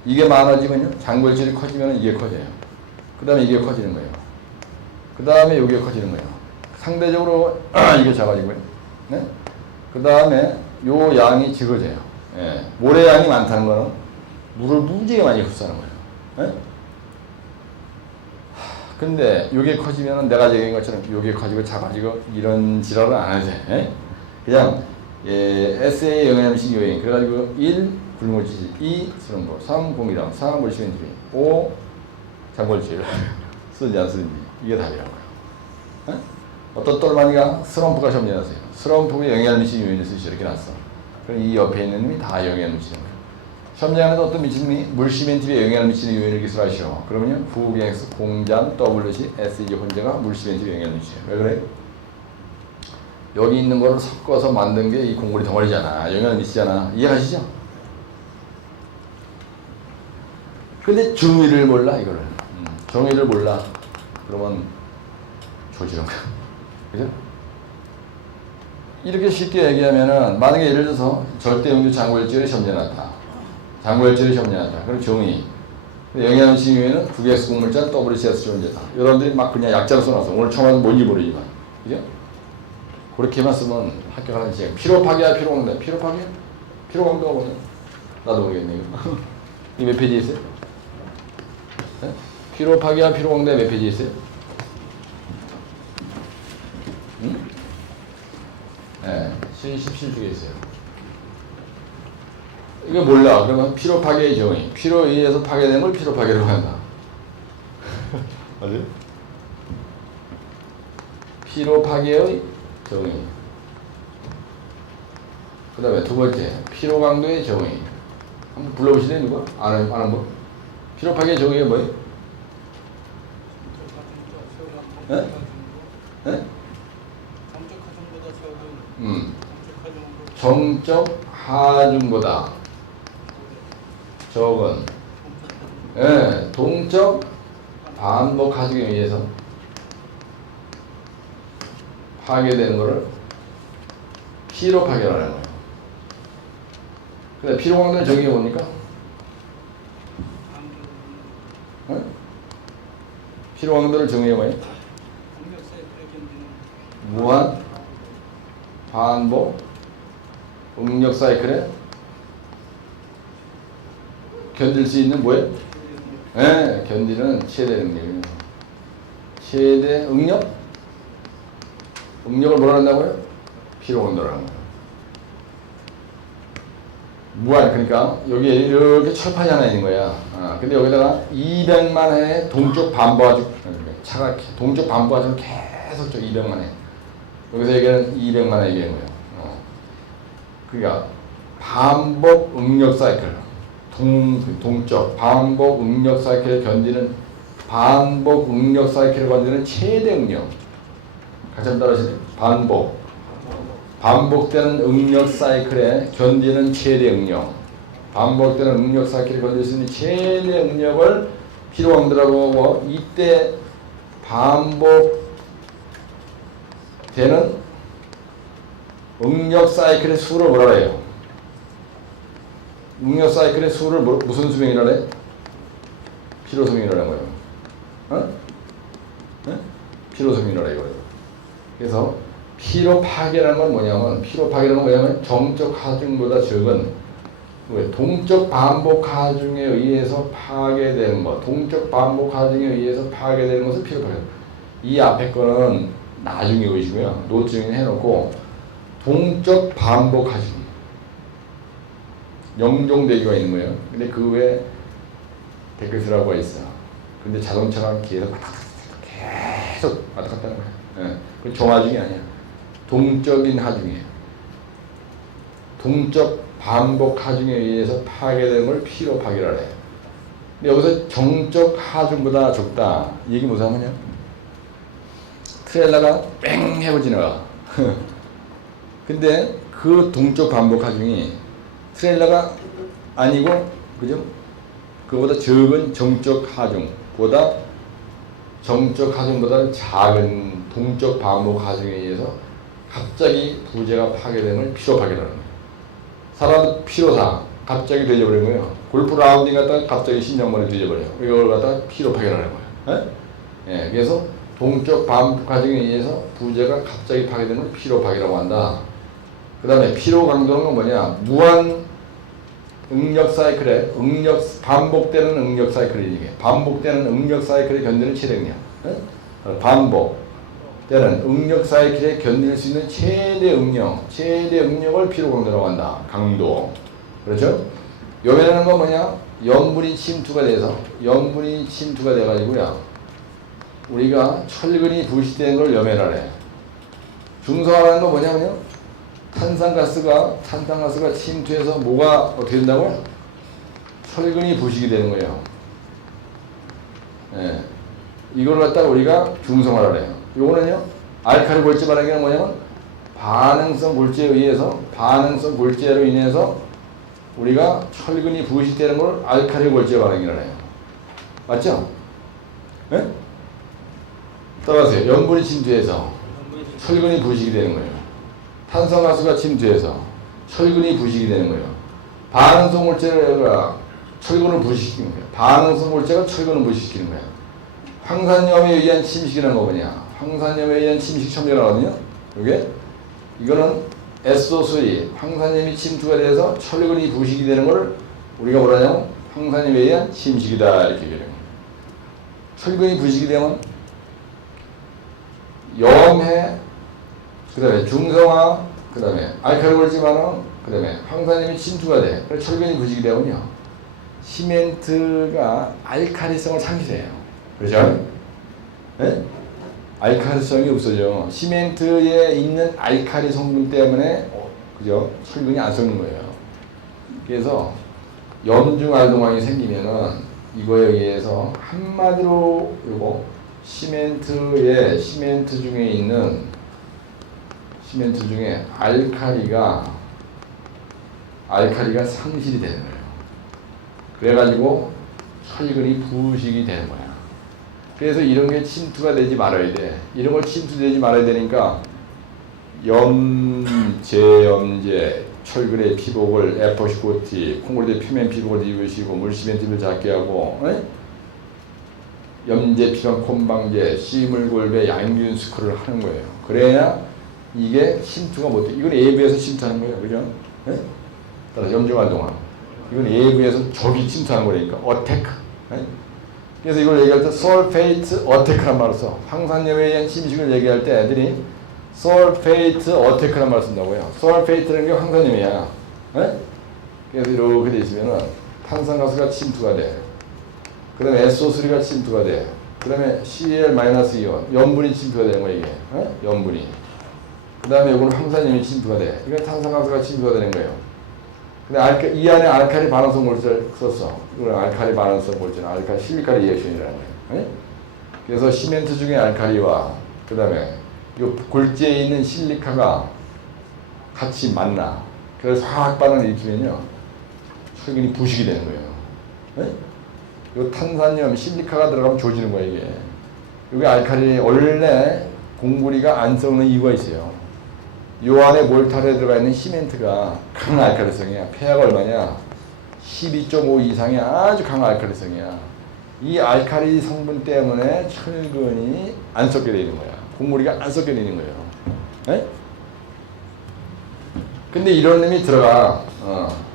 이게 많아지면요. 장골지열이 커지면 이게 커져요. 그 다음에 이게 커지는 거예요. 그 다음에 여기가 커지는 거예요. 상대적으로 이게 작아지고요. 네? 그 다음에 요 양이 적어져요. 예. 모래 양이 많다는 거는 물을 무지하게 많이 흡수하는 거예요. 예? 근데 요게 커지면 내가 얘기한 것처럼 요게 커지고 작아지고 이런 지랄은 안 하죠. 예? 그냥 SA에 영향을 미치는 요인. 그래가지고 1. 굶어지지 2. 수렁보 3. 공기량 4. 물시멘트비 5. 장골지열 쓰는지 안 쓰는지 이게 답이라고요. 예? 어떤 똘마니가 스럼프가 점령하세요. 스럼프에 영향을 미치는 요인을 쓰시 이렇게 놨어. 그럼 이 옆에 있는 놈이 다 영향을 미치는 거예요. 점령에서 어떤 미치는 놈이 물시멘트에 영향을 미치는 요인을 기술하시오. 그러면요. 부비엑스 공장 WC SG 혼재가 물시멘트에 영향을 미쳐요. 왜 그래? 여기 있는 거를 섞어서 만든 게 이 공구리 덩어리잖아. 영향을 미치잖아. 이해하시죠? 근데 정의를 몰라 이거를. 정의를 몰라. 그러면 조지는 거야. 그죠? 이렇게 쉽게 얘기하면은 만약에 예를 들어서 절대용도 장골지열이 점재났다. 장골지열이 점재났다. 그럼 정의. 영향을 미치는 요인은 VX 공물자 WCS 존재다. 여러분들이 막 그냥 약자로 써놨어. 오늘 처음 와서 뭔지 모르지만. 그죠? 그렇게만 쓰면 합격하는 시간. 피로파기야, 피로강도. 피로파기야? 피로강도가 뭐냐? 나도 모르겠네, 이거. 이 몇 페이지 있어요? 네? 피로파기야, 피로강도 몇 페이지 있어요? 응? 네, 17쪽에 있어요. 이거 몰라. 그러면 피로파기의 정의. 피로에 의해서 파괴된 걸 피로파괴라고 한다. 맞아요? 피로파괴의 정의. 그 다음에 두 번째, 피로강도의 정의. 한번 불러보시네, 누가? 아는 거? 피로파괴의 정의가 뭐예요? 네? 네? 정적 하중보다 적은 예, 동적 반복 하중에 의해서 파괴되는 것을 피로 파괴라는 거예요. 근데 피로 강도의 정의가 뭡니까? 예? 피로 강도를 정의가 뭐예요? 무한 반복 응력 사이클에 견딜 수 있는 뭐예요? 예, 견디는 최대 능력이에요. 최대 응력? 응력을 뭐라 한다고요? 피로강도라는 거예요. 무한, 그러니까 여기 이렇게 철판이 하나 있는 거야. 근데 여기다가 200만 회의 동쪽 반복하중, 차가 동쪽 반복하중 계속 200만 회. 여기서 얘기하는 200만 회 얘기하는 거예요. 그러니까 반복 응력 사이클, 동적 반복 응력 사이클을 견디는 반복 응력 사이클을 견디는 최대 응력. 같이 한번 따라하시죠. 반복되는 응력 사이클에 견디는 최대 응력. 반복되는 응력 사이클을 견딜 수 있는 최대 응력을 피로강도라고 하고, 이때 반복되는 응력 사이클의 수를 뭐라 해요? 응력 사이클의 수를 무슨 수명이라 해? 피로 수명이라는 거예요. 어? 네? 피로 수명이라 이거예요. 그래서 피로 파괴라는 건 뭐냐면, 피로 파괴라는 건 뭐냐면 정적 하중보다 적은 동적 반복 하중에 의해서 파괴되는 것, 동적 반복 하중에 의해서 파괴되는 것을 피로 파괴. 이 앞에 거는 나중에 오시고요. 노트에 해놓고 동적 반복 하중. 영종대기가 있는 거예요. 근데 그 외에 데크스라고가 있어. 근데 자동차가 계속 왔다 갔다 하는 거예요. 예. 그 정하중이 아니야. 동적인 하중이에요. 동적 반복 하중에 의해서 파괴되는 걸 피로 파괴를 해요. 근데 여기서 정적 하중보다 적다. 이 얘기 무슨 말이냐? 트레일러가 뺑 해고 지나가. 근데 그 동적 반복 하중이 트레일러가 아니고, 그죠? 그보다 적은 정적 하중보다 작은 동적 반복 하중에 의해서 갑자기 부재가 파괴되는 걸 피로 파괴라는 거예요. 사람은 피로사 갑자기 되져버린 거예요. 골프 라운딩 갔다가 갑자기 심장머리 되져버려요. 이걸 갖다가 피로 파괴라는 거예요. 예, 그래서 동적 반복 하중에 의해서 부재가 갑자기 파괴되는 걸 피로 파괴라고 한다. 그 다음에 피로 강도는 건 뭐냐? 무한 응력 사이클에 반복되는 응력 사이클이 이게 반복되는 응력 사이클에 견디는 최대 응력. 반복되는 응력 사이클에 견딜 수 있는 최대 응력을 피로 강도라고 한다. 강도. 그렇죠? 요면하는 건 뭐냐? 염분이 침투가 돼가지고요. 우리가 철근이 부식되는 걸 염해라래. 중성화라는 건 뭐냐면요? 탄산가스가 침투해서 뭐가 어떻게 된다고요? 철근이 부식이 되는 거예요. 예. 이걸 갖다가 우리가 중성화를 해요. 요거는요, 알칼리 골재 반응이란 뭐냐면, 반응성 골재로 인해서 우리가 철근이 부식되는 걸 알칼리 골재 반응이라고 해요. 맞죠? 예? 따라하세요. 염분이 침투해서 철근이 부식이 되는 거예요. 탄산가스가 침투해서 철근이 부식이 되는 거예요. 반응성 골재가 철근을 부식시키는 거예요. 반응성 골재가 철근을 부식시키는 거예요. 황산염에 의한 침식이라는 거 뭐냐? 황산염에 의한 침식 첨예라거든요. 이거는 SO3 황산염이 침투가 돼서 철근이 부식이 되는 걸 우리가 뭐라냐면 황산염에 의한 침식이다 이렇게 얘기해요. 철근이 부식이 되면 염해, 그 다음에 중성화, 그 다음에 알칼리 골재 반응, 그 다음에 황산염이 침투가 돼. 그래서 철근이 부식이 되면요, 시멘트가 알칼리성을 상실해요. 그렇죠? 네? 알칼리성이 없어져. 시멘트에 있는 알칼리 성분 때문에 그죠? 철근이 안 썩는 거예요. 그래서 염중알동황이 생기면은 이거에 의해서 한마디로 요거 시멘트 중에 알칼리가 상실이 되는 거예요. 그래가지고 철근이 부식이 되는 거야. 그래서 이런 게 침투가 되지 말아야 돼. 이런 걸 침투되지 말아야 되니까 제염제, 철근의 피복을 에포시코티, 콩고르대 표면 피복을 뒤집으시고 물시멘트를 작게 하고, 염제, 피방, 콤방제, 씨물골배, 양균 스크를 하는 거예요. 그래야 이게 침투가 못 돼. 이건 외부에서 침투하는 거예요. 그죠? 따라 염중활동화. 이건 외부에서 적이 침투하는 거니까 어테크. 그래서 이걸 얘기할 때 설페이트 어테크란 말을 써. 황산염에 의한 침식을 얘기할 때 애들이 설페이트 어테크란 말을 쓴다고요. 설페이트라는 게 황산염이야. 그래서 이렇게 돼 있으면은 탄산가스가 침투가 돼. 그 다음에 SO3가 침투가 돼. 그 다음에 Cl-이온, 염분이 침투가 되는 거야, 이게. 염분이. 그 다음에 이거는 황산염이 침투가 돼. 이건 탄산가스가 침투가 되는 거예요. 근데 이 안에 알칼리 반응성 골재를 썼어. 이거는 알칼리 반응성 골재는 알칼리 실리칼리 리액션이라는 거예요. 그래서 시멘트 중에 알칼리와 그 다음에 이 골재에 있는 실리카가 같이 만나. 그래서 화학 반응을 일으키면요, 철근이 부식이 되는 거예요. 이 탄산염, 실리카가 들어가면 조지는 거예요, 이게. 여기 알칼리, 원래 공구리가 안 썩는 이유가 있어요. 요 안에 몰탈에 들어가 있는 시멘트가 강한 알칼리성이야. pH가 얼마냐? 12.5 이상의 아주 강한 알칼리성이야. 이 알칼리 성분 때문에 철근이 안 썩게 되는 거야. 공구리가 안 썩게 되는 거예요. 근데 이런 놈이 들어가.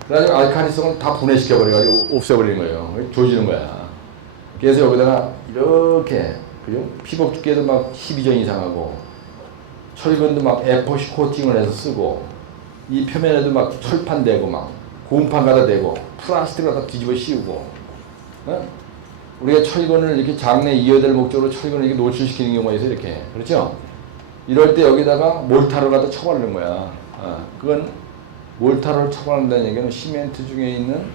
그래가지고 알칼리성을 다 분해시켜버려가지고 없애버리는 거예요. 조지는 거야. 그래서 여기다가 이렇게, 그죠? 피복 두께도 막 12전 이상하고, 철근도 막 에포시 코팅을 해서 쓰고, 이 표면에도 막 철판 대고, 막 고무판 갖다 대고, 플라스틱 갖다 뒤집어 씌우고, 우리가 철근을 이렇게 장내 이어될 목적으로 철근을 이렇게 노출시키는 경우가 있어요, 이렇게. 그렇죠? 이럴 때 여기다가 몰타를 갖다 쳐바르는 거야. 그건 몰타를 쳐바른다는 얘기는 시멘트 중에 있는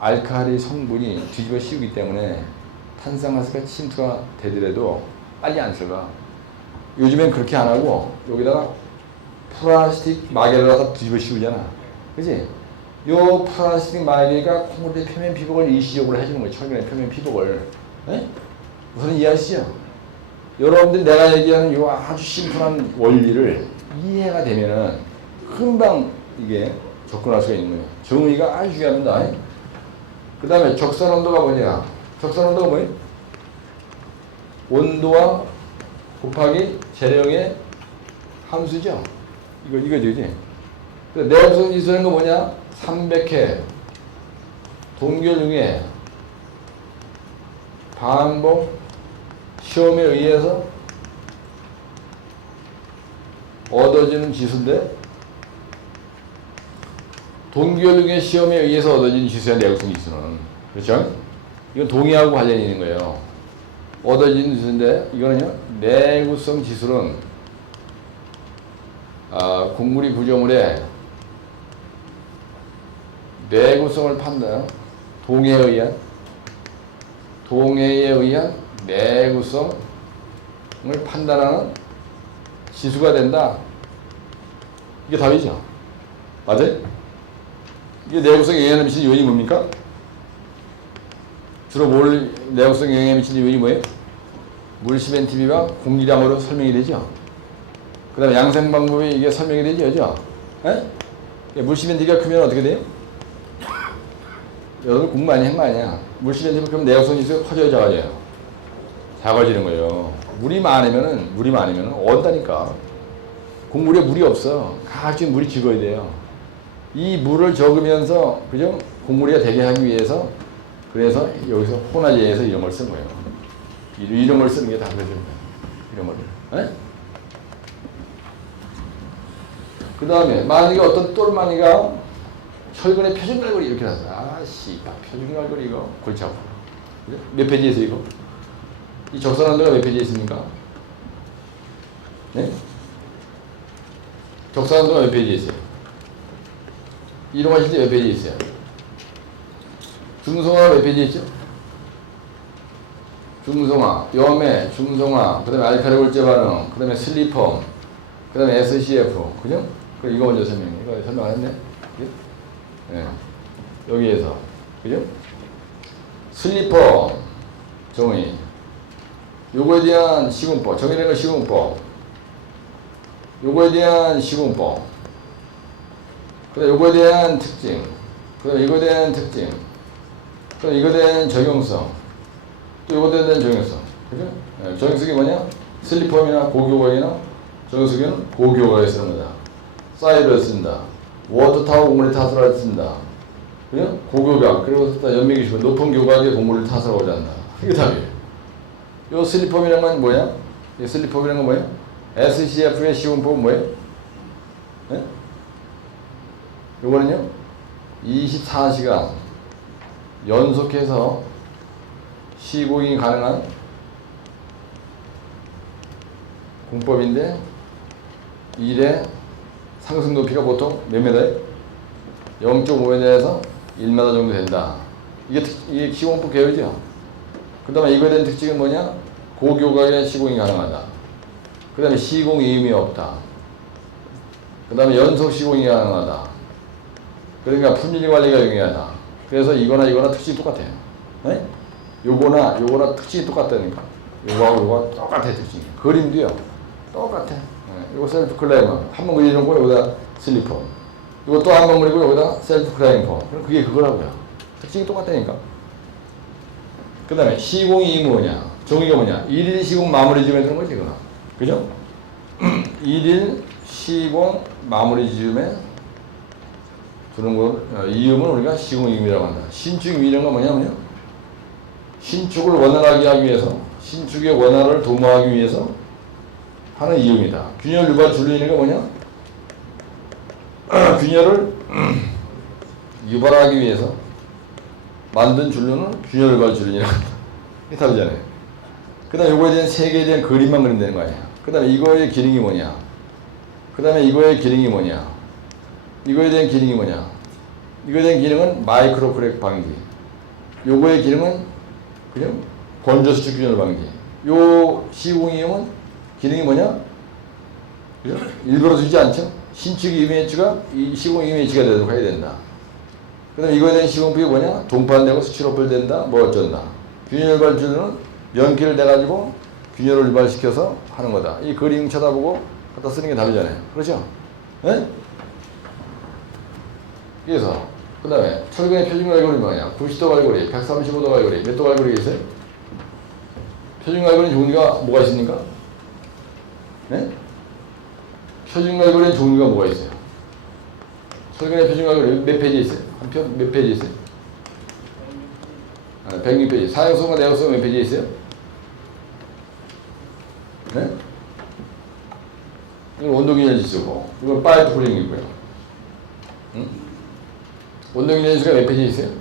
알칼리 성분이 뒤집어 씌우기 때문에 탄산가스가 침투가 되더라도 빨리 안 썩어. 요즘엔 그렇게 안 하고 여기다가 플라스틱 마개를 갖다 뒤집어 씌우잖아. 그지? 요 플라스틱 마개가 콩물의 표면 피복을 일시적으로 해주는 거예요. 철근의 표면 피복을. 에? 무슨 이해하시죠? 여러분들이 내가 얘기하는 요 아주 심플한 원리를 이해가 되면은 금방 이게 접근할 수가 있는 거예요. 정의가 아주 중요합니다. 그 다음에 적산 온도가 뭐냐? 적산 온도가 뭐예요? 온도와 곱하기 재령의 함수죠. 이거 되지. 내구성 지수라는 거 뭐냐? 300회 동결 중에 반복 시험에 의해서 얻어지는 지수인데, 동결 중에 시험에 의해서 얻어지는 지수야, 내구성 지수는. 그렇죠? 이건 동의하고 관련이 있는 거예요. 얻어지는 지수인데, 이거는요, 내구성 지수는 곡물이 구조물의 내구성을 판단, 동해에 의한 내구성을 판단하는 지수가 된다. 이게 답이죠. 맞아요? 이게 내구성에 영향을 미치는 요인이 뭡니까? 주로 내구성에 영향을 미치는 요인이 뭐예요? 물 시멘트비가 공기량으로 설명이 되죠. 그 다음에 양생 방법이 이게 설명이 되죠. 그죠? 물 시멘트비가 크면 어떻게 돼요? 여러분 공부 많이 한 거 아니야. 물 시멘트비 그럼 내구성 지수가 커져야 작아져요. 작아지는 거예요. 물이 많으면은 온다니까. 곡물에 물이 없어. 가끔씩 물이 적어야 돼요. 이 물을 적으면서, 그죠? 곡물이가 되게 하기 위해서, 그래서 여기서 혼화제에서 이런 걸 쓴 거예요. 이런 걸 쓰는 게 다 그래서 이런 거를. 그 다음에 만약에 어떤 똘마니가 철근의 표준 갈고리 이렇게 나서, 표준 갈고리 이거 골치 아파. 몇 페이지에 있어 이거? 이 적산한도가 몇 페이지에 있습니까? 네? 적산한도가 몇 페이지에 있어요? 이동하실 때 몇 페이지에 있어요? 중성화가 몇 페이지에 있죠? 중성화, 염해, 중성화, 그 다음에 알칼리 골재 반응, 그 다음에 슬리펌, 그 다음에 SCF, 그죠? 이거 먼저 이거 설명 안 했네? 네. 여기에서, 그죠? 슬리펌, 정의. 요거에 대한 시공법, 정의되는 시공법, 요거에 대한 시공법, 그 다음 요거에 대한 특징, 그 다음 이거에 대한 특징, 그 다음 이거에 대한 적용성, 또 요거에 대한 적용성, 그죠? 네, 적용성이 뭐냐? 슬리펌이나 고교각이나 적용성은 고교각에 쓰는 거다. 사이드를 쓴다. 워터타워 곡물의 타설을 쓴다. 그죠? 고교각, 그리고 또 연맥이 주고 높은 교각의 곡물을 타설하고자 한다. 이게 답이에요. 요 슬리펌이라는 건 뭐야? 이 슬리펌이라는 건 뭐야? SCF의 시공법은 뭐예요? 네? 요거는요, 24시간 연속해서 시공이 가능한 공법인데, 일의 상승 높이가 보통 몇 미터예요? 0.5m에서 1m 정도 된다. 이게 시공법 계열이죠. 그 다음에 이거에 대한 특징은 뭐냐? 고교각의 시공이 가능하다. 그 다음에 시공 이음이 없다. 그 다음에 연속 시공이 가능하다. 그러니까 품질 관리가 용이하다. 그래서 이거나 특징이 똑같아요. 네? 요거나 특징이 똑같다니까. 요거하고 똑같아, 특징이. 그림도요. 똑같아. 네. 요거 셀프 클라이머. 한번 그리는 거 여기다 슬리퍼. 요거 또 한 번 그리고 여기다 셀프 클라이머. 그럼 그게 그거라고요. 특징이 똑같다니까. 그 다음에 시공이 뭐냐? 종이가 뭐냐? 1일 시공 마무리 지점에 드는 거지, 그거. 그죠? 1일 시공 마무리 지점에 두는 거, 이음은 우리가 시공 이음이라고 한다. 신축 이음이란 건 뭐냐면요. 신축을 원활하게 하기 위해서, 신축의 원활을 도모하기 위해서 하는 이음이다. 균열 유발 줄이는 게 뭐냐? 균열을 유발하기 위해서 만든 줄로는 균열 유발 줄이라고 한다. 이게 답이잖아요. 그 다음에 이거에 대한 세 개에 대한 그림만 그리면 되는 거 아니야. 그 다음에 이거의 기능이 뭐냐. 그 다음에 이거의 기능이 뭐냐. 이거에 대한 기능이 뭐냐. 이거에 대한 기능은 마이크로 크랙 방지. 요거의 기능은 그냥 건조 수축 균열 방지. 요 시공이용은 기능이 뭐냐? 그죠? 일부러 주지 않죠? 신축 이미지가 이 시공 이미지가 되도록 해야 된다. 그다음 이거에 대한 시공법이 뭐냐? 동판되고 수치로불 된다. 뭐 어쩐다. 균열 발주는 연기를 내가지고 균열을 유발시켜서 하는 거다. 이 그림 쳐다보고 갖다 쓰는 게 다르잖아요. 그렇죠? 예? 그래서 그 다음에 철근의 표준 갈고리 뭐냐? 90도 갈고리, 135도 갈고리, 몇 도 갈고리 있어요? 표준 갈고리 종류가 뭐가 있습니까? 네? 표준 갈고리 종류가 뭐가 있어요? 철근의 표준 갈고리 몇 페이지 있어요? 한 편 몇 페이지 있어요? 106페이지. 사용성과 내역성 몇 페이지 있어요? 네? 이건 온도균열 지수고, 이건 파이프 쿨링이고요. 응? 온도균열 지수가 몇 페이지 있어요?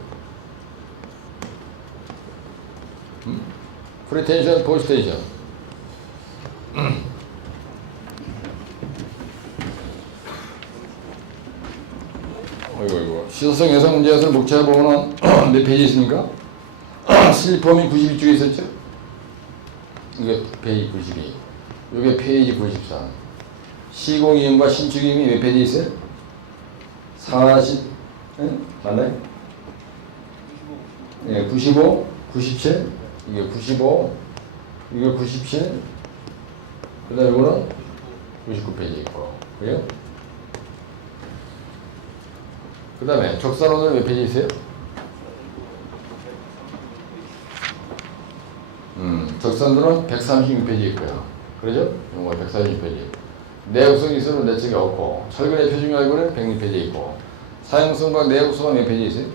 응? 프리텐션, 포스테이션. 어이구. 시소성 여성 문제에서 목차 보면은 몇 페이지 있습니까? 실리폼이 92쪽에 있었죠? 이게 페이지 92. 이게 페이지 94. 시공이음과 신축이음이 몇 페이지 있어요? 40, 맞나요? 네, 95, 97, 이게 95, 이게 97, 그 다음에 이거는 99페이지 있고, 그래요? 그 다음에 적산호는 몇 페이지 있어요? 적산도는 136페이지 있고요. 그러죠? 이거 136페이지. 내역성 기술은 내 책에 없고, 철근의 표준 갈고리는 106페이지 있고, 사용성과 내역성은 몇 페이지 있어요?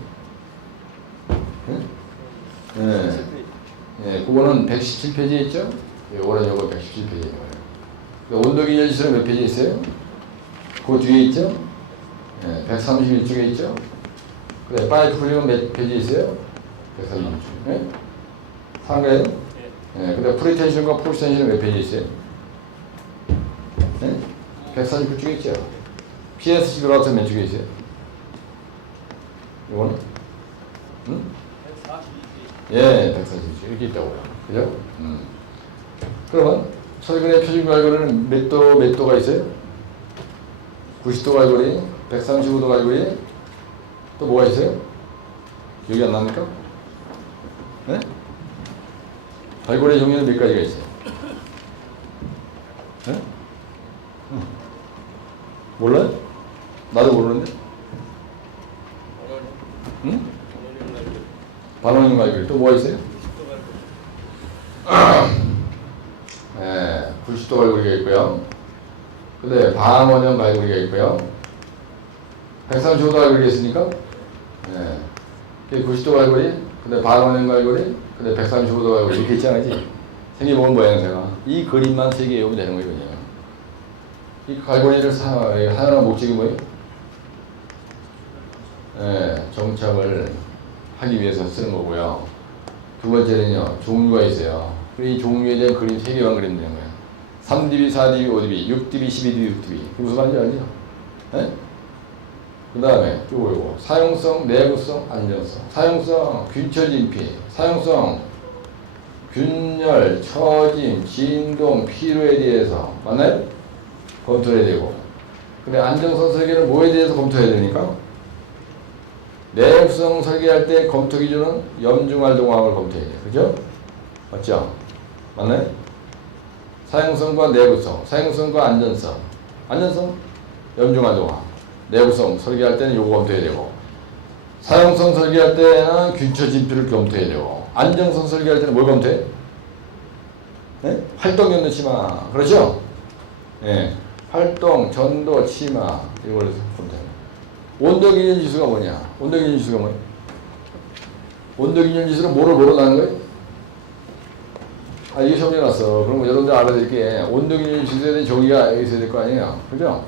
네. 네, 그거는 117페이지 있죠? 이거는 요거 117페이지인 거예요. 온도균열 지수는 몇 페이지 있어요? 그 뒤에 있죠? 네, 131쪽에 있죠? 그래, 파이프 쿨링은 몇 페이지 있어요? 136쪽. 네? 상가에요? 네, 근데 프리텐션과 포스텐션은 몇 페이지 있어요? 네? 149쪽에 있죠? PSG 돌아서 몇 쪽에 있어요? 이거는? 응? 142페이지. 예, 142쪽. 이렇게 있다고요. 그죠? 그러면 철근의 표준 갈고리는 몇 도가 있어요? 90도 갈고리, 135도 갈고리, 또 뭐가 있어요? 기억이 안 납니까? 네? 갈고리 종류는 몇 가지가 있어요? 네? 몰라요? 나도 모르는데? 응? 반원형 갈고리. 또 뭐가 있어요? 네, 90도 갈고리가 있고요. 근데 반원형 갈고리가 있고요. 135도 갈고리가 있으니까, 네. 90도 갈고리, 근데 반원형 갈고리, 근데 135도 갈고리 이렇게 있잖아요. 생겨본 모양새가. 이 그림만 3개 외우면 되는 거예요, 그냥. 이 갈고리를 하나의 목적이 뭐예요? 네, 정착을 하기 위해서 쓰는 거고요. 두 번째는요, 종류가 있어요. 이 종류에 대한 그림 3개만 그리면 되는 거예요. 3dB, 4dB, 5dB, 6dB, 12dB, 6dB. 무슨 말인지 알죠? 네? 그 다음에 요거 사용성, 내구성, 안전성. 사용성, 균처진피. 사용성, 균열, 처짐, 진동, 피로에 대해서 맞나요? 검토해야 되고. 근데 안정성 설계는 뭐에 대해서 검토해야 되니까? 내구성 설계할 때 검토 기준은 염중활동화학을 검토해야 돼요. 그죠? 맞죠? 맞나요? 사용성과 내구성, 사용성과 안전성. 안전성, 염중활동화. 내구성 설계할 때는 요거 검토해야 되고, 사용성 설계할 때는 균처 진피를 검토해야 되고, 안정성 설계할 때는 뭘 검토해? 네? 활동 연도 치마. 그렇죠? 네. 활동, 전도, 치마. 이걸 검토해. 온도균열 지수가 뭐냐? 온도균열 지수가 뭐야? 온도균열 지수는 뭐로 나는 거예요? 아, 이게 시험에 났어. 그럼 여러분들 알아드릴게. 온도균열 지수에 대한 정의가 있어야 될 거 아니에요? 그죠?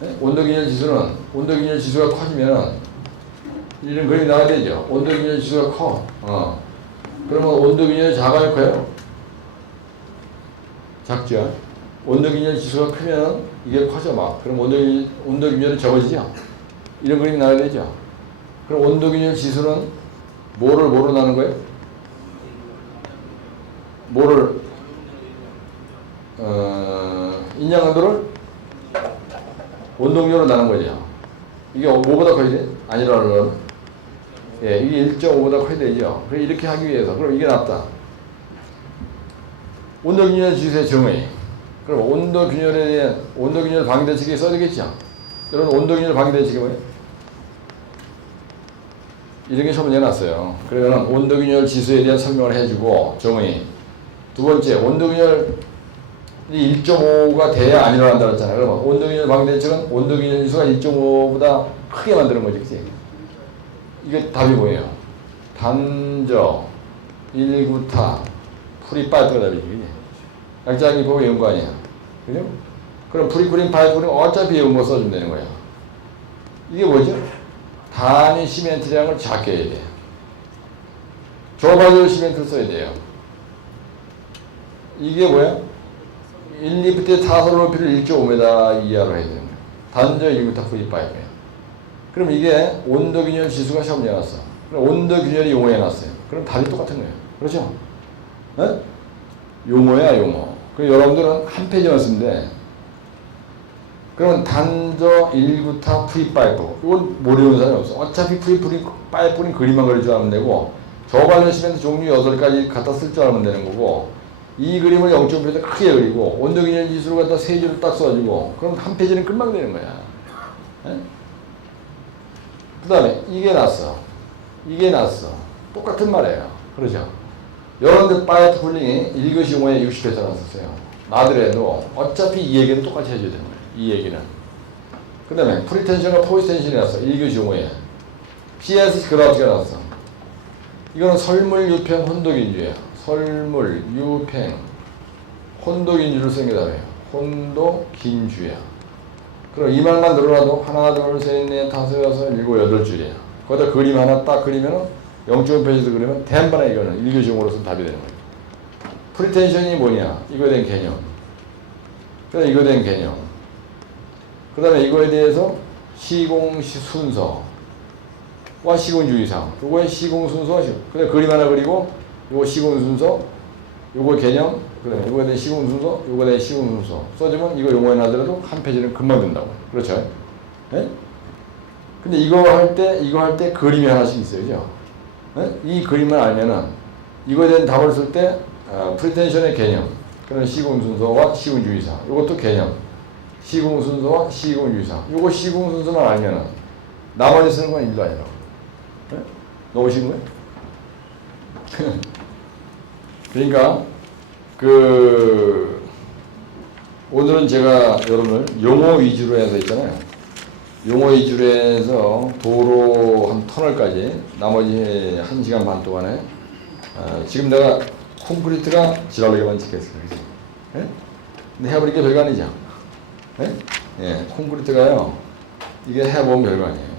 네? 온도균열 지수가 커지면 이런 그림이 나와야 되죠. 온도균열 지수가 커. 그러면 온도균열이 작아요, 커요? 작죠. 온도균열 지수가 크면 이게 커져 막. 그럼 온도균열이 적어지죠. 이런 그림이 나와야 되죠. 그럼 온도균열 지수는 뭐로 나는 거예요? 인양강도를 온도균열로 나는 거죠. 이게 뭐보다 커야 돼? 아니라는 예, 이게 1.5보다 커야 되죠. 그래 이렇게 하기 위해서 그럼 이게 낫다. 온도균열 지수의 정의. 그럼 온도균열에 대한 온도균열 방대책이 써야 되겠죠. 여러분 온도균열 방대책이 뭐예요? 이런 게 처음 내놨어요. 그러면 온도균열 지수에 대한 설명을 해주고 정의. 두 번째 온도균열이 1.5가 돼야 안 일어난다 그랬잖아요. 그러면 온도균열 방대책은 온도균열 지수가 1.5보다 크게 만드는 거지, 그치? 이게 답이 뭐예요? 단저, 일구타, 프리파이프가 답이지, 그치? 약자기 보고 외운 거 아니야. 그죠? 그럼 프리프린 파이프는 어차피 외운 거 써주면 되는 거야. 이게 뭐죠? 단위 시멘트량을 작게 해야 돼. 저발열 시멘트를 써야 돼요. 이게 뭐야? 1리프트의 타설 높이를 1.5m 이하로 해야 되는 거야. 단저 1m 프리파이프야. 그럼 이게 온도균열 지수가 시험 내놨어. 그럼 온도균열이 용어해놨어요. 그럼 답이 똑같은 거예요. 그렇죠? 네? 용어야 용어. 그럼 여러분들은 한 페이지만 쓰면 돼. 그러면 단저 1구타 프리파이프. 이건 모르는 사람이 없어. 어차피 프리파이프는 그림만 그릴 줄 알면 되고 저발열 시멘트 종류 8가지 갖다 쓸 줄 알면 되는 거고 이 그림을 0.5m 크게 그리고 온도균열 지수를 갖다 세 줄을 딱 써주고 그럼 한 페이지는 금방 되는 거야. 네? 그 다음에 이게 낫어. 이게 낫어. 똑같은 말이에요. 그러죠? 여러분들 파이프 쿨링이 1교시 용어에 60회차 나왔었어요. 나더라도 어차피 이 얘기는 똑같이 해줘야 되는 거예요. 이 얘기는. 그 다음에 프리텐션과 포지텐션이 나왔어. 1교시 용어에. PS 그라프가 나왔어. 이거는 설물, 유팽, 혼도긴주예요. 설물, 유팽, 혼도긴주를 쓴 게 답이에요. 혼도긴주야. 그럼 이 말만 늘어나도 하나, 둘, 셋, 넷, 다섯, 여섯, 일곱, 여덟 줄이야. 거기다 그림 하나 딱 그리면은 0.5페이지도 그리면 대한번에 이거는 1교시용으로 쓴 답이 되는 거예요. 프리텐션이 뭐냐? 이거에 대한 개념. 그다음에 이거에 대한 개념. 그 다음에 이거에 대해서 시공 순서와 시공 주의사항. 요거의 시공 순서와 시공. 그다음에 그림 하나 그리고 요거 시공 순서, 요거 개념, 그다음에 요거에 대한 시공 순서, 요거에 대한 시공 순서 써주면 이거 용어에 나더라도 한 페이지는 금방 된다고. 그렇죠? 네? 근데 이거 할 때 그림이 하나씩 있어요. 그죠? 네? 이 그림을 알면은 이거에 대한 답을 쓸 때 프리텐션의 개념, 그런 시공 순서와 시공 주의사항. 요것도 개념. 시공 순서와 시공 주의사항. 요거 시공 순서만 알면은 나머지 쓰는 건 일도 아니라고. 네? 넣으신 거예요? 그러니까 오늘은 제가 여러분을 용어 위주로 해서 있잖아요. 용어 위주로 해서 도로 한 터널까지 나머지 1시간 반 동안에 지금 내가 콘크리트가 지랄하게만 찍혔어요. 그치? 예? 근데 해버리니까 별거 아니죠. 예? 예, 콘크리트가요. 이게 해보면 별거 아니에요.